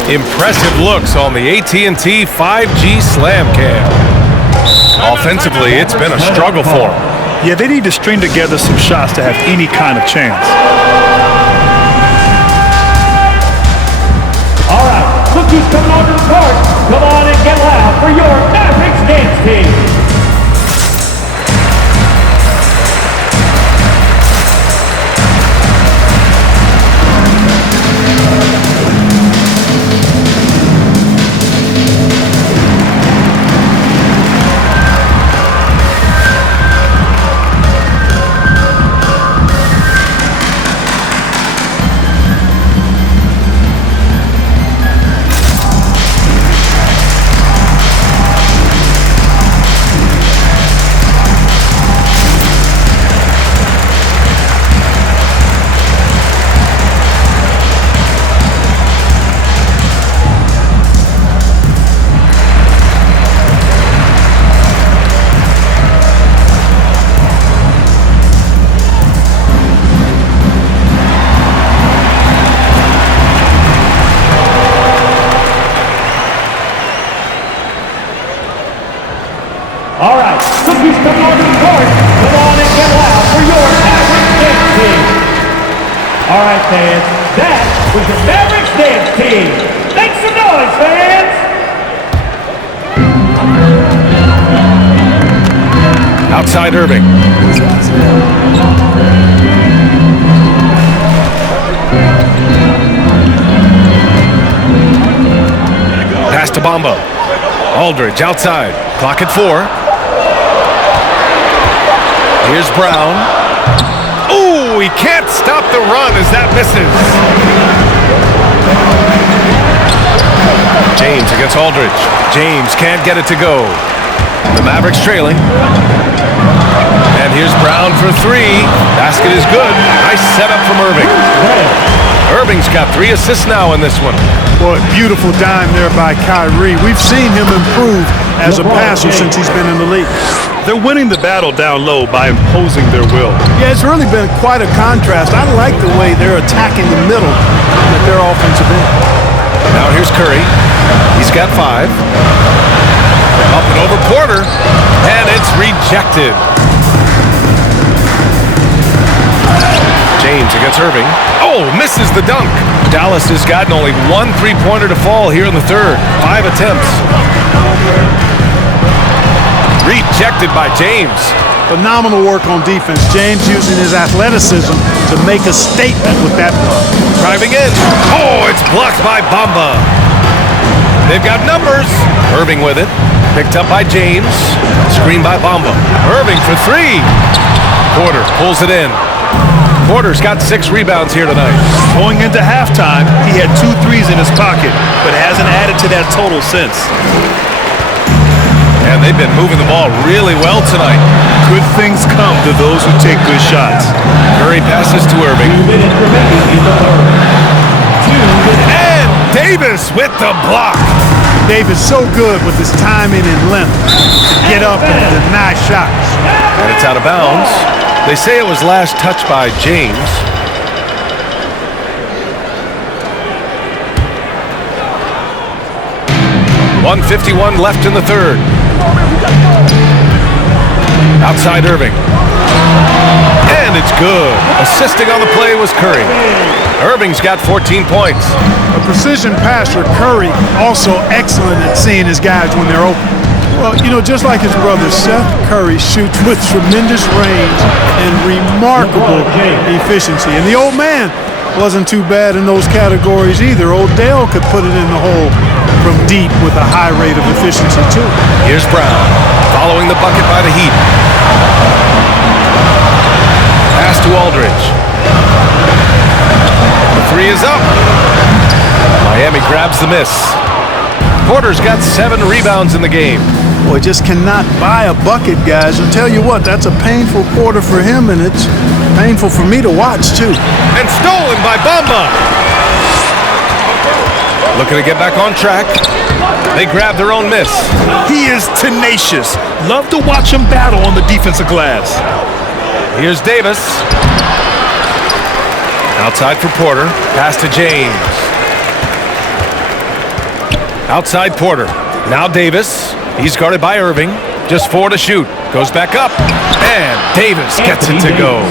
Impressive looks on the AT&T 5G Slam Cam. Offensively, it's been a struggle for him. Yeah, they need to string together some shots to have any kind of chance. All right, cookies coming onto the court. Come on and get loud for your Mavericks dance team. All right, fans. That was the Mavericks dance team. Make some noise, fans. Outside Irving. Pass to Bamba. Aldridge outside. Clock at 4. Here's Brown. Ooh, he can't stop the run as that misses. James against Aldridge. James can't get it to go. The Mavericks trailing. And here's Brown for 3. Basket is good. Nice setup from Irving. Irving's got 3 assists now in this one. Boy, beautiful dime there by Kyrie. We've seen him improve as a passer since he's been in the league. They're winning the battle down low by imposing their will. Yeah, it's really been quite a contrast. I like the way they're attacking the middle with their offensive end. Now here's Curry. He's got 5. Up and over Porter. And it's rejected. James against Irving. Oh, misses the dunk. Dallas has gotten only 1 3-pointer to fall here in the third. 5 attempts. Rejected by James. Phenomenal work on defense. James using his athleticism to make a statement with that block. Driving in. Oh, it's blocked by Bamba. They've got numbers. Irving with it. Picked up by James. Screen by Bamba. Irving for 3. Porter pulls it in. Porter's got 6 rebounds here tonight. Going into halftime, he had 2 threes in his pocket, but hasn't added to that total since. And they've been moving the ball really well tonight. Good things come to those who take good shots. Curry passes to Irving. 2 minutes remaining in the third. 2 minutes. And Davis with the block. Davis so good with his timing and length to get up and deny shots. And it's out of bounds. They say it was last touched by James. .151 left in the third. Outside Irving. And it's good. Assisting on the play was Curry. Irving's got 14 points. A precision passer, Curry, also excellent at seeing his guys when they're open. Well, you know, just like his brother, Seth Curry shoots with tremendous range and remarkable efficiency. And the old man wasn't too bad in those categories either. Odell could put it in the hole from deep with a high rate of efficiency, too. Here's Brown, following the bucket by the Heat. Pass to Aldridge. The 3 is up. Miami grabs the miss. Porter's got 7 rebounds in the game. Boy, just cannot buy a bucket, guys. I'll tell you what, that's a painful quarter for him, and it's painful for me to watch, too. And stolen by Bamba. Looking to get back on track. They grab their own miss. He is tenacious. Love to watch him battle on the defensive glass. Here's Davis. Outside for Porter. Pass to James. Outside Porter. Now Davis. He's guarded by Irving. Just 4 to shoot. Goes back up. And Davis gets it to go.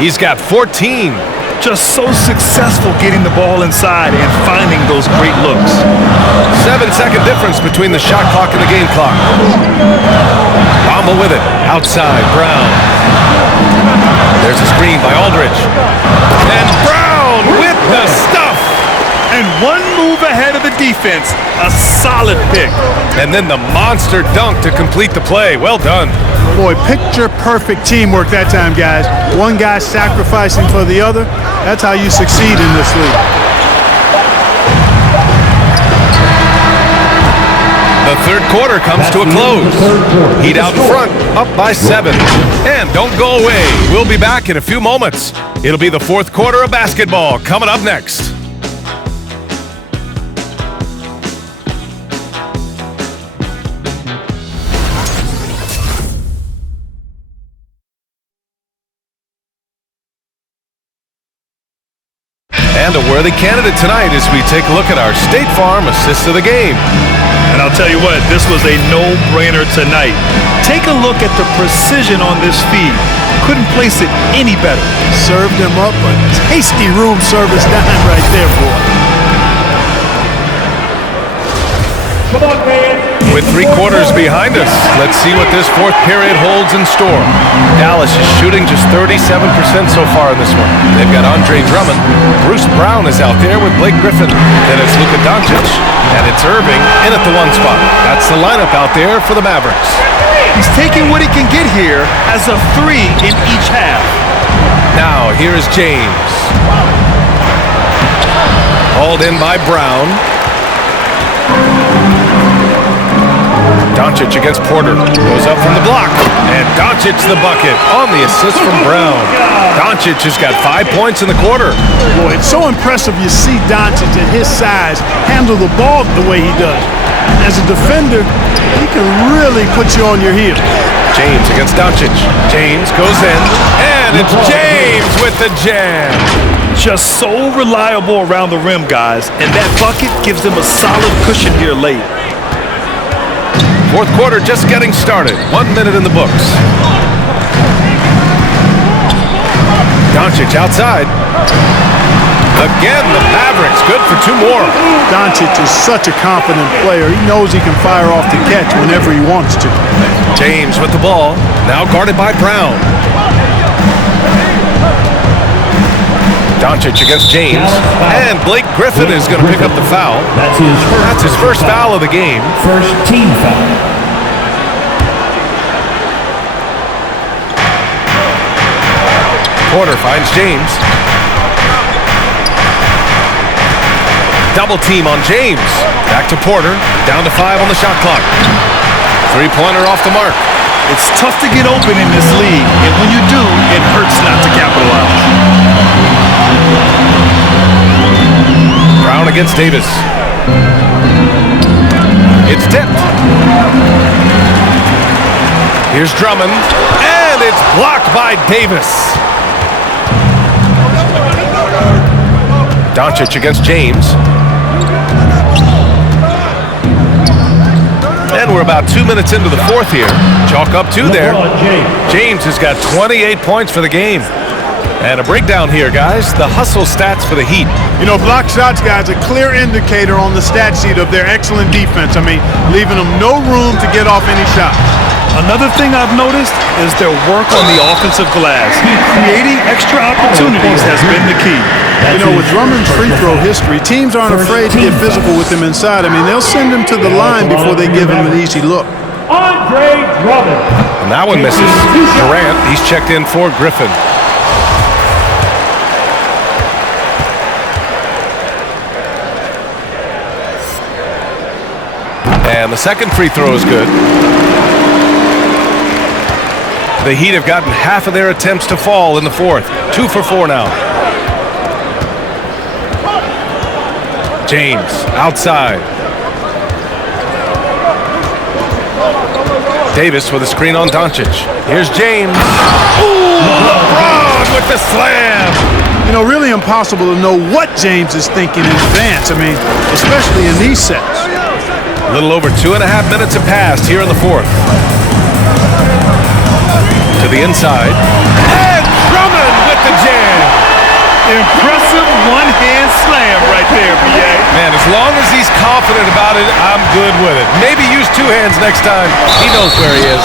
He's got 14. Just so successful getting the ball inside and finding those great looks. 7-second difference between the shot clock and the game clock. Bamba with it. Outside, Brown. There's a screen by Aldridge. And Brown with the stuff. And 1 move ahead of the defense. A solid pick. And then the monster dunk to complete the play. Well done. Boy, picture-perfect teamwork that time, guys. One guy sacrificing for the other. That's how you succeed in this league. The third quarter comes to a close. Heat out in front, up by 7. And don't go away. We'll be back in a few moments. It'll be the fourth quarter of basketball coming up next. And a worthy candidate tonight as we take a look at our State Farm assist of the game. And I'll tell you what, this was a no-brainer tonight. Take a look at the precision on this feed. Couldn't place it any better. Served him up a tasty room service dime right there, boy. Come on, man. With 3 quarters behind us, let's see what this 4th period holds in store. Dallas is shooting just 37% so far in this one. They've got Andre Drummond. Bruce Brown is out there with Blake Griffin. Then it's Luka Doncic, and it's Irving in at the 1 spot. That's the lineup out there for the Mavericks. He's taking what he can get here as a 3 in each half. Now, here's James. Hauled in by Brown. Doncic against Porter. Goes up from the block. And Doncic the bucket on the assist from Brown. Doncic has got 5 points in the quarter. Boy, it's so impressive you see Doncic at his size handle the ball the way he does. As a defender, he can really put you on your heels. James against Doncic. James goes in. And it's James with the jam. Just so reliable around the rim, guys. And that bucket gives them a solid cushion here late. 4th quarter just getting started. 1 minute in the books. Doncic outside. Again, the Mavericks good for 2 more. Doncic is such a confident player. He knows he can fire off the catch whenever he wants to. James with the ball. Now guarded by Brown. Doncic against James. And Blake Griffin is going to pick up the foul. That's his first foul of the game. First team foul. Porter finds James. Double team on James. Back to Porter. Down to 5 on the shot clock. 3-pointer off the mark. It's tough to get open in this league, and when you do, it hurts not to capitalize. Brown against Davis. It's tipped. Here's Drummond, and it's blocked by Davis. Doncic against James. And we're about 2 minutes into the 4th here. Chalk up 2 there. James has got 28 points for the game. And a breakdown here, guys. The hustle stats for the Heat. You know, block shots, guys, a clear indicator on the stat sheet of their excellent defense. I mean, leaving them no room to get off any shot. Another thing I've noticed is their work on the offensive glass. Creating extra opportunities has been the key. You know, with Drummond's free throw history, teams aren't afraid to get physical with him inside. I mean, they'll send him to the line before they give him an easy look. Andre Drummond. And that one misses. Durant, he's checked in for Griffin. And the second free throw is good. The Heat have gotten half of their attempts to fall in the 4th. 2 for 4 now. James outside. Davis with a screen on Doncic. Here's James. Ooh, LeBron with the slam. You know, really impossible to know what James is thinking in advance. I mean, especially in these sets. A little over 2.5 minutes have passed here in the 4th. To the inside. And Drummond with the jam. Impressive one-hand slam right there, B.A. Man, as long as he's confident about it, I'm good with it. Maybe use 2 hands next time. He knows where he is.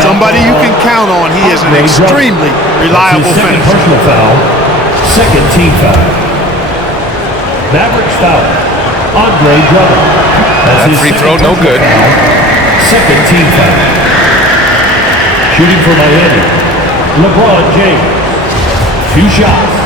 Somebody you can count on. He is an extremely reliable Second finisher. personal foul. Second team foul. Mavericks foul. Andre Drummond. That free throw, no good. Second team foul. Shooting for Miami. LeBron James. 2 shots.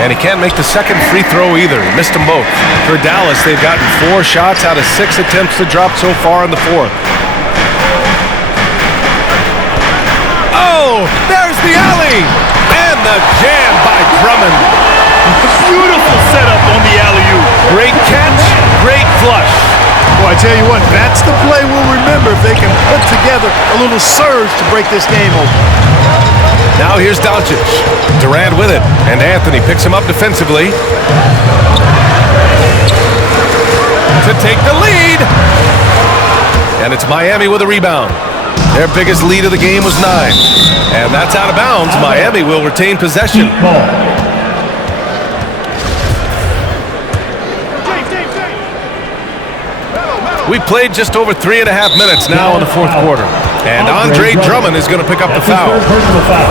And he can't make the second free throw either. He missed them both. For Dallas, they've gotten 4 shots out of 6 attempts to drop so far in the 4th. Oh, there's the alley! And the jam by Drummond. Beautiful setup on the alley-oop. Great catch, great flush. Boy, I tell you what, that's the play we'll remember if they can put together a little surge to break this game open. Now here's Doncic. Durant with it, and Anthony picks him up defensively. to take the lead. And it's Miami with a rebound. Their biggest lead of the game was 9. And that's out of bounds. Miami will retain possession. We played just over 3.5 minutes now in the fourth quarter. And Andre Drummond is going to pick up the foul.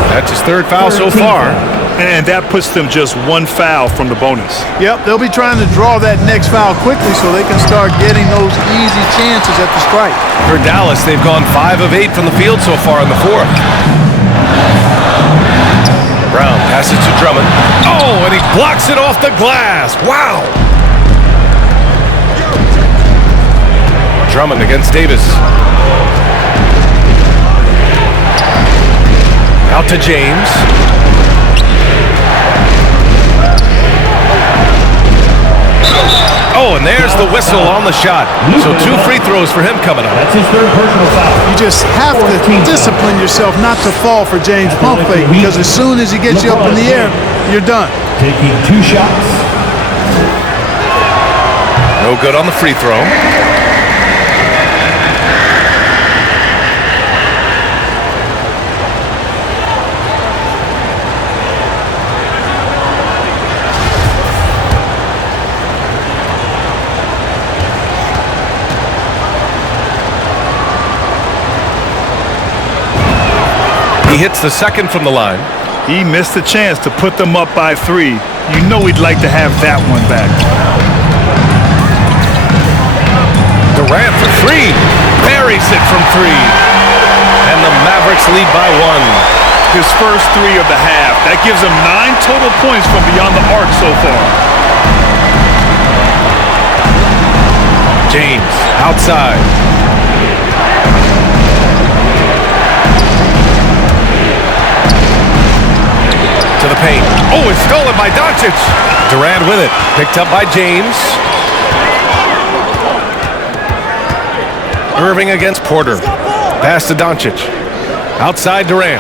That's his third foul so far. And that puts them just one foul from the bonus. Yep, they'll be trying to draw that next foul quickly so they can start getting those easy chances at the strike. For Dallas, they've gone 5 of 8 from the field so far in the fourth. Brown passes to Drummond. Oh, and he blocks it off the glass. Wow. Drummond against Davis. Out to James. Oh, and there's the whistle on the shot. So 2 free throws for him coming up. That's his third personal foul. You just have to discipline yourself not to fall for James' pump fake, because as soon as he gets you up in the air, you're done. Taking 2 shots. No good on the free throw. He hits the second from the line. He missed a chance to put them up by 3. You know he'd like to have that one back. Durant for 3. Buries it from 3. And the Mavericks lead by 1. His first 3 of the half. That gives him 9 total points from beyond the arc so far. James outside. To the paint. Oh, it's stolen by Doncic. Durant with it. Picked up by James. Irving against Porter. Pass to Doncic. Outside Durant.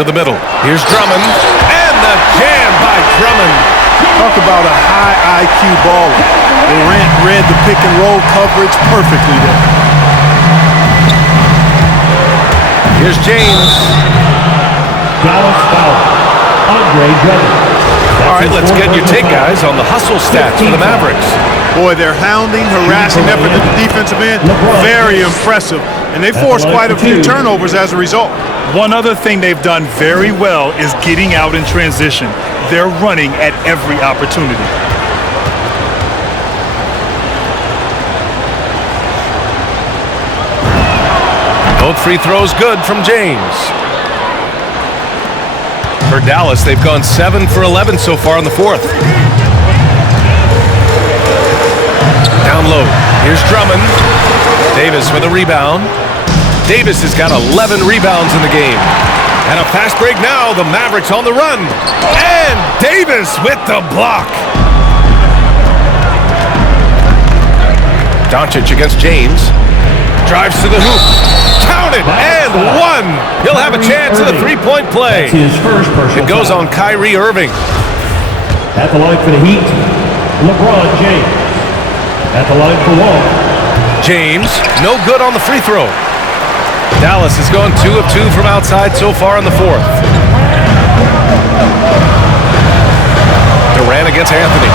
To the middle. Here's Drummond. And the jam by Drummond. Talk about a high IQ baller. Durant read the pick and roll coverage perfectly there. Here's James. Dallas foul. Andre Drummond. All right, let's get your take, guys, on the hustle stats for the Mavericks. Boy, their hounding, harassing effort at the defensive end, very impressive. And they forced quite a few turnovers as a result. One other thing they've done very well is getting out in transition. They're running at every opportunity. Both free throws good from James. For Dallas, they've gone 7 for 11 so far in the fourth. Down low. Here's Drummond. Davis with a rebound. Davis has got 11 rebounds in the game. And a fast break now. The Mavericks on the run. And Davis with the block. Doncic against James. Drives to the hoop. Count it, and 1. He'll have a chance at a 3-point play. It goes on Kyrie Irving. At the line for the Heat, LeBron James. At the line for Wall. James, no good on the free throw. Dallas has gone 2 of 2 from outside so far in the fourth. Durant against Anthony.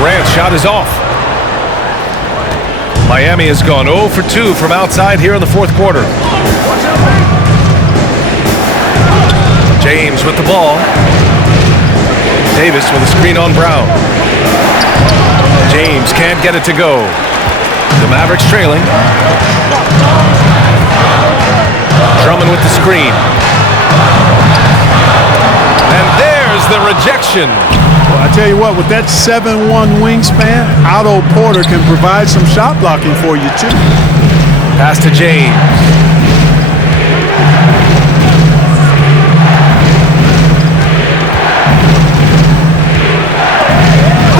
Durant's shot is off. Miami has gone 0 for 2 from outside here in the fourth quarter. James with the ball. Davis with a screen on Brown. James can't get it to go. The Mavericks trailing. Drummond with the screen. And there's the rejection. Well, I tell you what, with that 7'1" wingspan, Otto Porter can provide some shot blocking for you, too. Pass to James.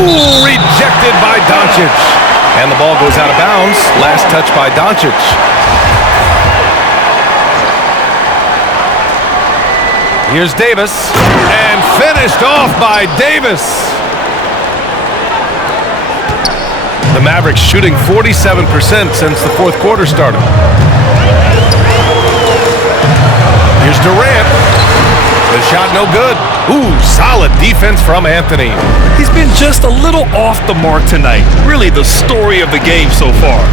Ooh, rejected by Doncic. And the ball goes out of bounds. Last touch by Doncic. Here's Davis, and finished off by Davis. The Mavericks shooting 47% since the fourth quarter started. Here's Durant. The shot no good. Ooh, solid defense from Anthony. He's been just a little off the mark tonight. Really the story of the game so far.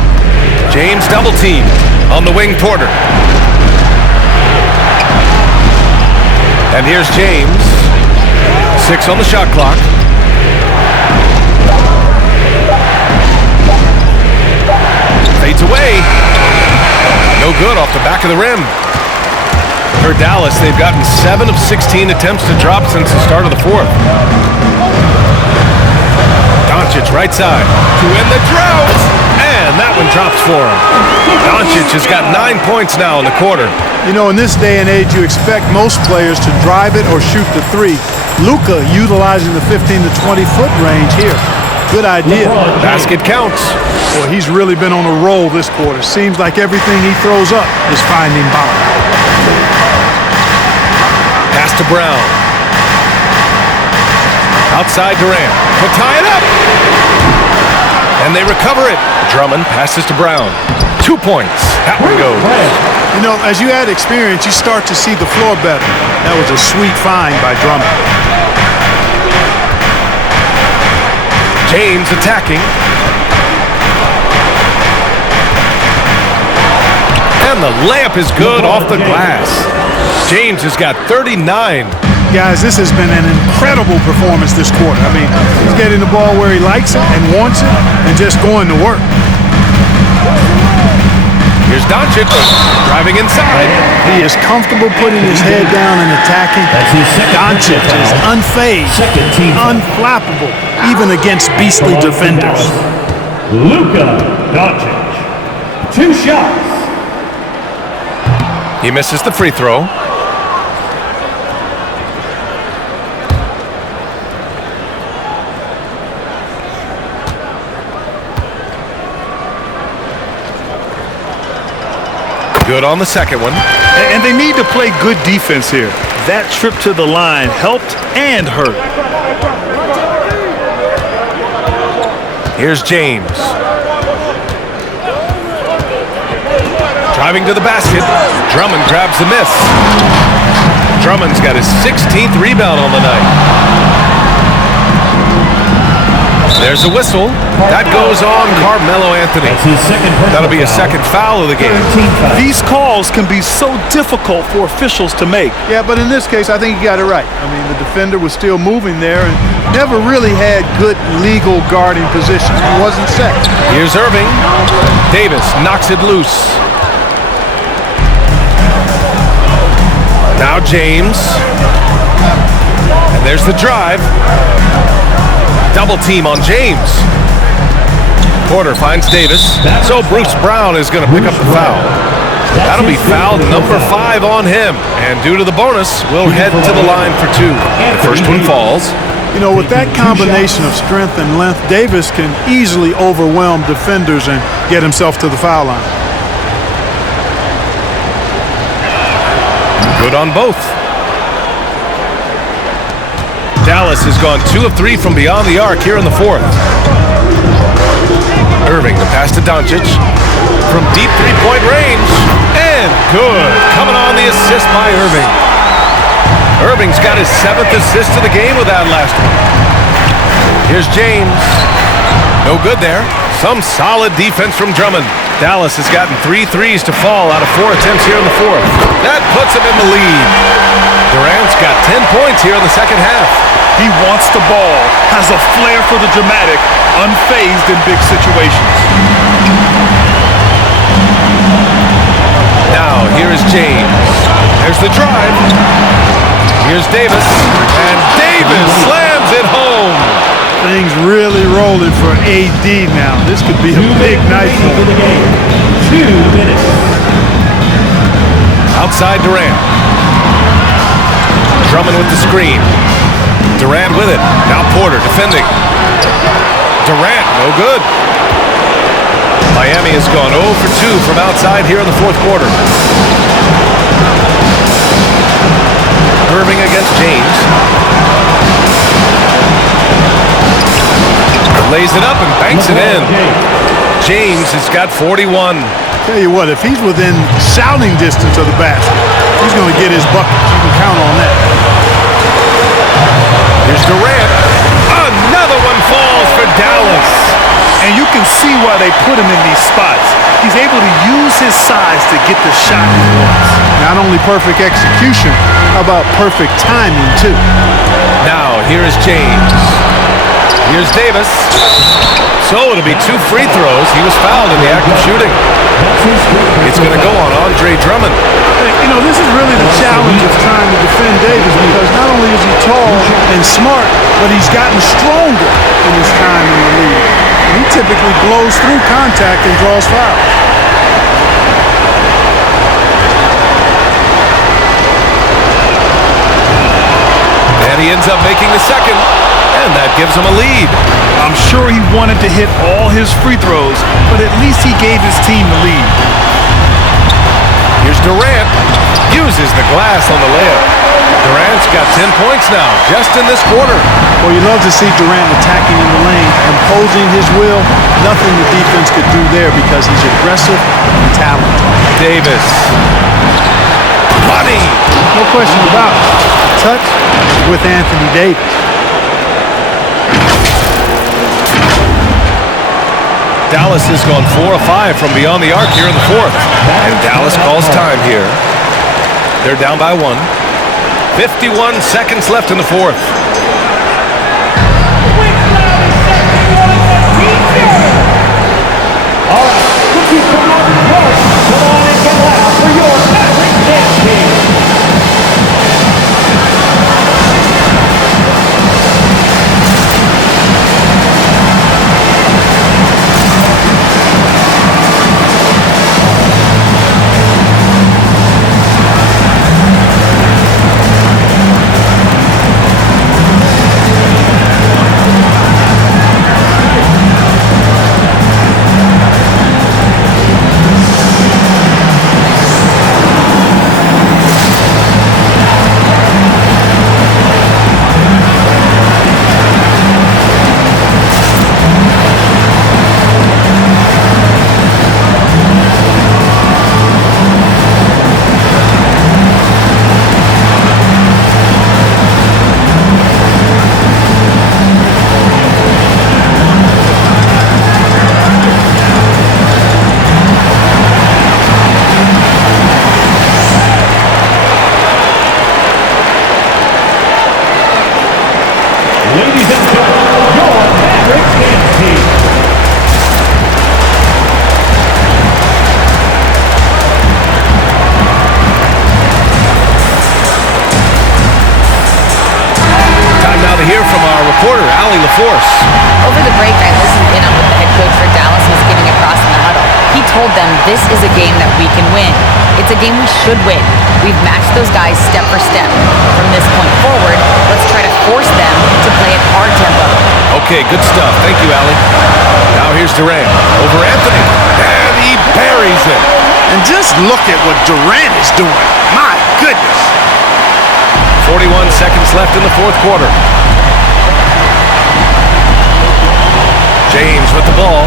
James double team on the wing Porter. And here's James. 6 on the shot clock. Fades away. No good off the back of the rim. For Dallas, they've gotten 7 of 16 attempts to drop since the start of the fourth. Doncic right side to end the drought. And that one drops for him. Doncic has got 9 points now in the quarter. You know, in this day and age, you expect most players to drive it or shoot the three. Luka utilizing the 15 to 20-foot range here. Good idea. Basket counts. Boy, he's really been on a roll this quarter. Seems like everything he throws up is finding bottom. Pass to Brown. Outside Durant. To tie it up. And they recover it. Drummond passes to Brown. 2 points. That one goes. You know, as you add experience, you start to see the floor better. That was a sweet find by Drummond. James attacking. And the layup is good off the glass. James has got 39. Guys, this has been an incredible performance this quarter. I mean, he's getting the ball where he likes it and wants it and just going to work. Here's Doncic driving inside. He is comfortable putting his head down and attacking. Doncic is unfazed, unflappable, even against beastly defenders. Luka Doncic. 2 shots. He misses the free throw. Good on the second one. And they need to play good defense here. That trip to the line helped and hurt. Here's James. Driving to the basket. Drummond grabs the miss. Drummond's got his 16th rebound on the night. There's a whistle. That goes on Carmelo Anthony. That'll be a second foul of the game. These calls can be so difficult for officials to make. Yeah, but in this case, I think he got it right. I mean, the defender was still moving there and never really had good legal guarding position. He wasn't set. Here's Irving. Davis knocks it loose. Now James. And there's the drive. Double team on James. Porter finds Davis. So Bruce Brown is going to pick up the foul. That'll be foul number 5 on him. And due to the bonus, we'll head to the line for 2. The first one falls. You know, with that combination of strength and length, Davis can easily overwhelm defenders and get himself to the foul line. Good on both. Dallas has gone 2 of 3 from beyond the arc here in the fourth. Irving, the pass to Doncic from deep three-point range. And good. Coming on the assist by Irving. Irving's got his 7th assist of the game with that last one. Here's James. No good there. Some solid defense from Drummond. Dallas has gotten 3 threes to fall out of 4 attempts here in the fourth. That puts him in the lead. Durant's got 10 points here in the second half. He wants the ball, has a flair for the dramatic, unfazed in big situations. Now, here is James. There's the drive. Here's Davis. And Davis slams it home. Things really rolling for AD now. This could be a big night for him. 2 minutes. Outside Durant. Drummond with the screen. Durant with it. Now Porter defending. Durant, no good. Miami has gone 0 for 2 from outside here in the fourth quarter. serving against James. Lays it up and banks it in. James has got 41. Tell you what, if he's within shouting distance of the basket, he's going to get his buckets. You can count on that. Here's Durant. Another one falls for Dallas. And you can see why they put him in these spots. He's able to use his size to get the shot he wants. Not only perfect execution, how about perfect timing, too? Now, here is James. Here's Davis. So it'll be 2 free throws. He was fouled in the act of shooting. It's going to go on Andre Drummond. You know, this is really the challenge of trying to defend Davis, because not only is he tall and smart, but he's gotten stronger in his time in the league. And he typically blows through contact and draws fouls. And he ends up making the second, and that gives him a lead. I'm sure he wanted to hit all his free throws, but at least he gave his team the lead. Here's Durant. Uses the glass on the layup. Durant's got 10 points now, just in this quarter. Well, you love to see Durant attacking in the lane, imposing his will. Nothing the defense could do there because he's aggressive and talented. Davis. Money. No question about it. Touch is with Anthony Davis. Dallas has gone 4 of 5 from beyond the arc here in the fourth. And Dallas calls time here. They're down by 1. 51 seconds left in the fourth. All right, cookies come on and work. Come on and get loud for your Maverick dance team. Ladies and gentlemen, your Maverick dance team. Time now to hear from our reporter, Allie LaForce. Over the break, I listened in on what the head coach for Dallas was giving across in the huddle. He told them this is a game that we can win. It's a game we should win. We've matched those guys step for step. From this point forward, let's try to force them to play at our tempo. Okay, good stuff. Thank you, Allie. Now here's Durant over Anthony, and he buries it. And just look at what Durant is doing. My goodness. 41 seconds left in the fourth quarter. James with the ball.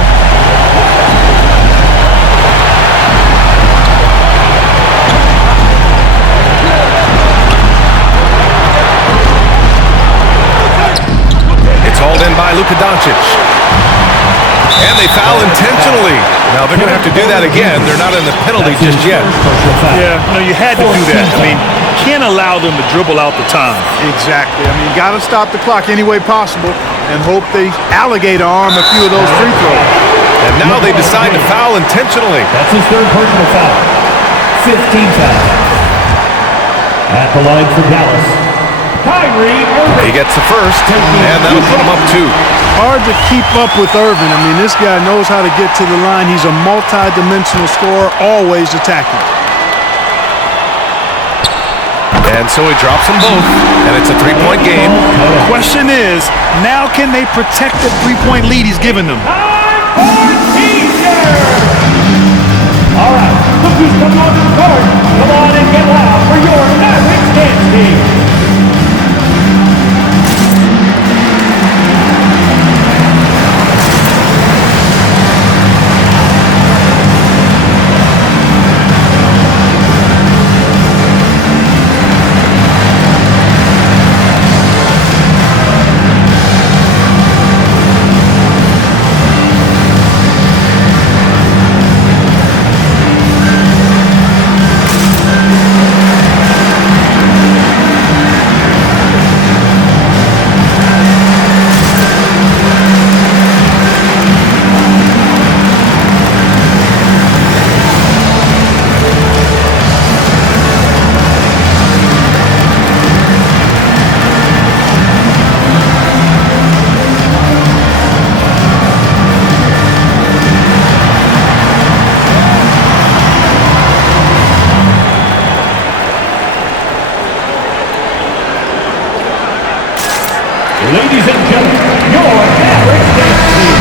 It's hauled in by Luka Doncic. And they foul intentionally. Now they're going to have to do that again. They're not in the penalty just yet. Yeah, no, you had to do that. I mean, can't allow them to dribble out the time. Exactly. I mean, you got to stop the clock any way possible and hope they alligator arm a few of those free throws. And now they decide to foul intentionally. That's his third personal foul. 15 fouls. At the line for Dallas, Kyrie Irving. He gets the first, and that'll put him up 2. Hard to keep up with Irving. I mean, this guy knows how to get to the line. He's a multi-dimensional scorer, always attacking. And so he drops them both, and it's a 3-point game. The question is, now can they protect the 3-point lead he's given them? Time for teachers. All right, cookies come on the court. Come on and get loud for your Maverick dance team. ladies and gentlemen, your Mavericks dance team.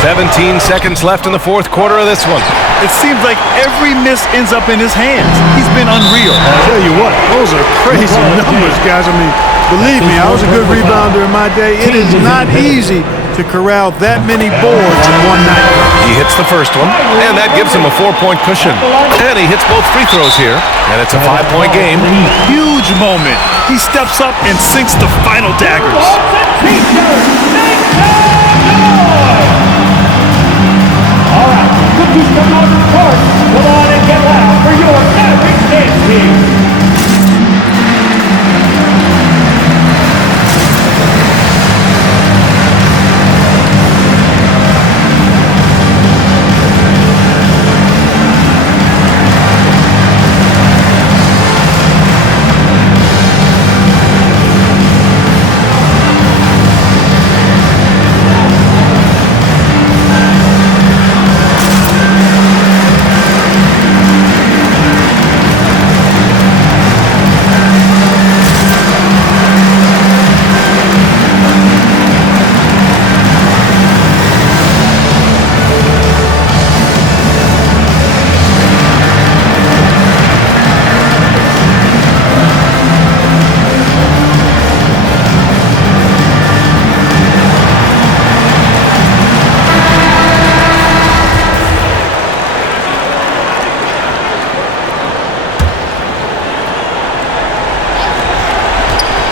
17 seconds left in the fourth quarter of this one. It seems like every miss ends up in his hands. He's been unreal. I'll tell you what, those are crazy numbers, guys. I mean, believe me, I was a good rebounder in my day. It is not easy to corral that many boards in one night. He hits the first one, and that gives him a 4-point cushion. And he hits both free throws here, and it's a 5-point game. Huge moment. He steps up and sinks the final daggers. All right, cookies come out of the cart. Come on and get loud for your Mavericks dance team.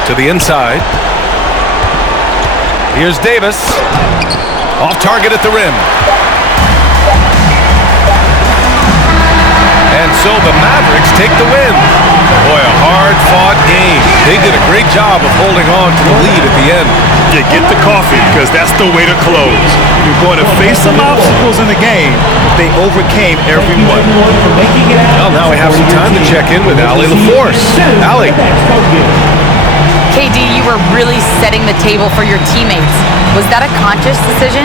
To the inside. Here's Davis. Off target at the rim. And so the Mavericks take the win. Boy, a hard-fought game. They did a great job of holding on to the lead at the end. You get the coffee, because that's the way to close. You're going to face some obstacles in the game, but they overcame every one. Well, now we have some time to check in with Allie LaForce. Allie. KD, you were really setting the table for your teammates. Was that a conscious decision?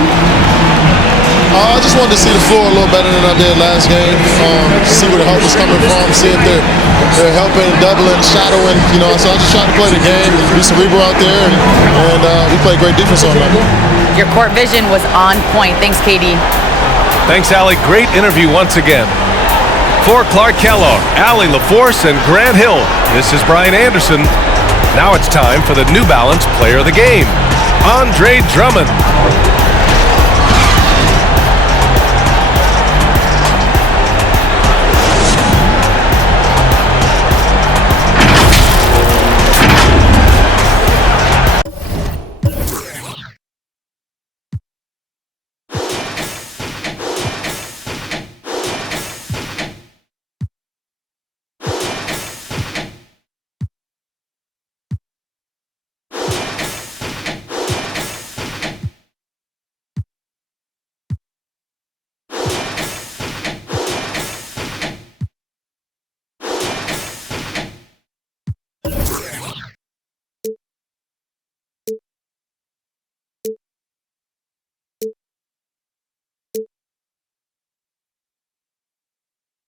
I just wanted to see the floor a little better than I did last game. See where the help was coming from, see if they're helping, doubling, shadowing. So I just tried to play the game and be cerebral out there, and we played great defense on that. Your court vision was on point. Thanks, KD. Thanks, Allie. Great interview once again. For Clark Kellogg, Allie LaForce, and Grant Hill, this is Brian Anderson. Now it's time for the New Balance Player of the Game, Andre Drummond.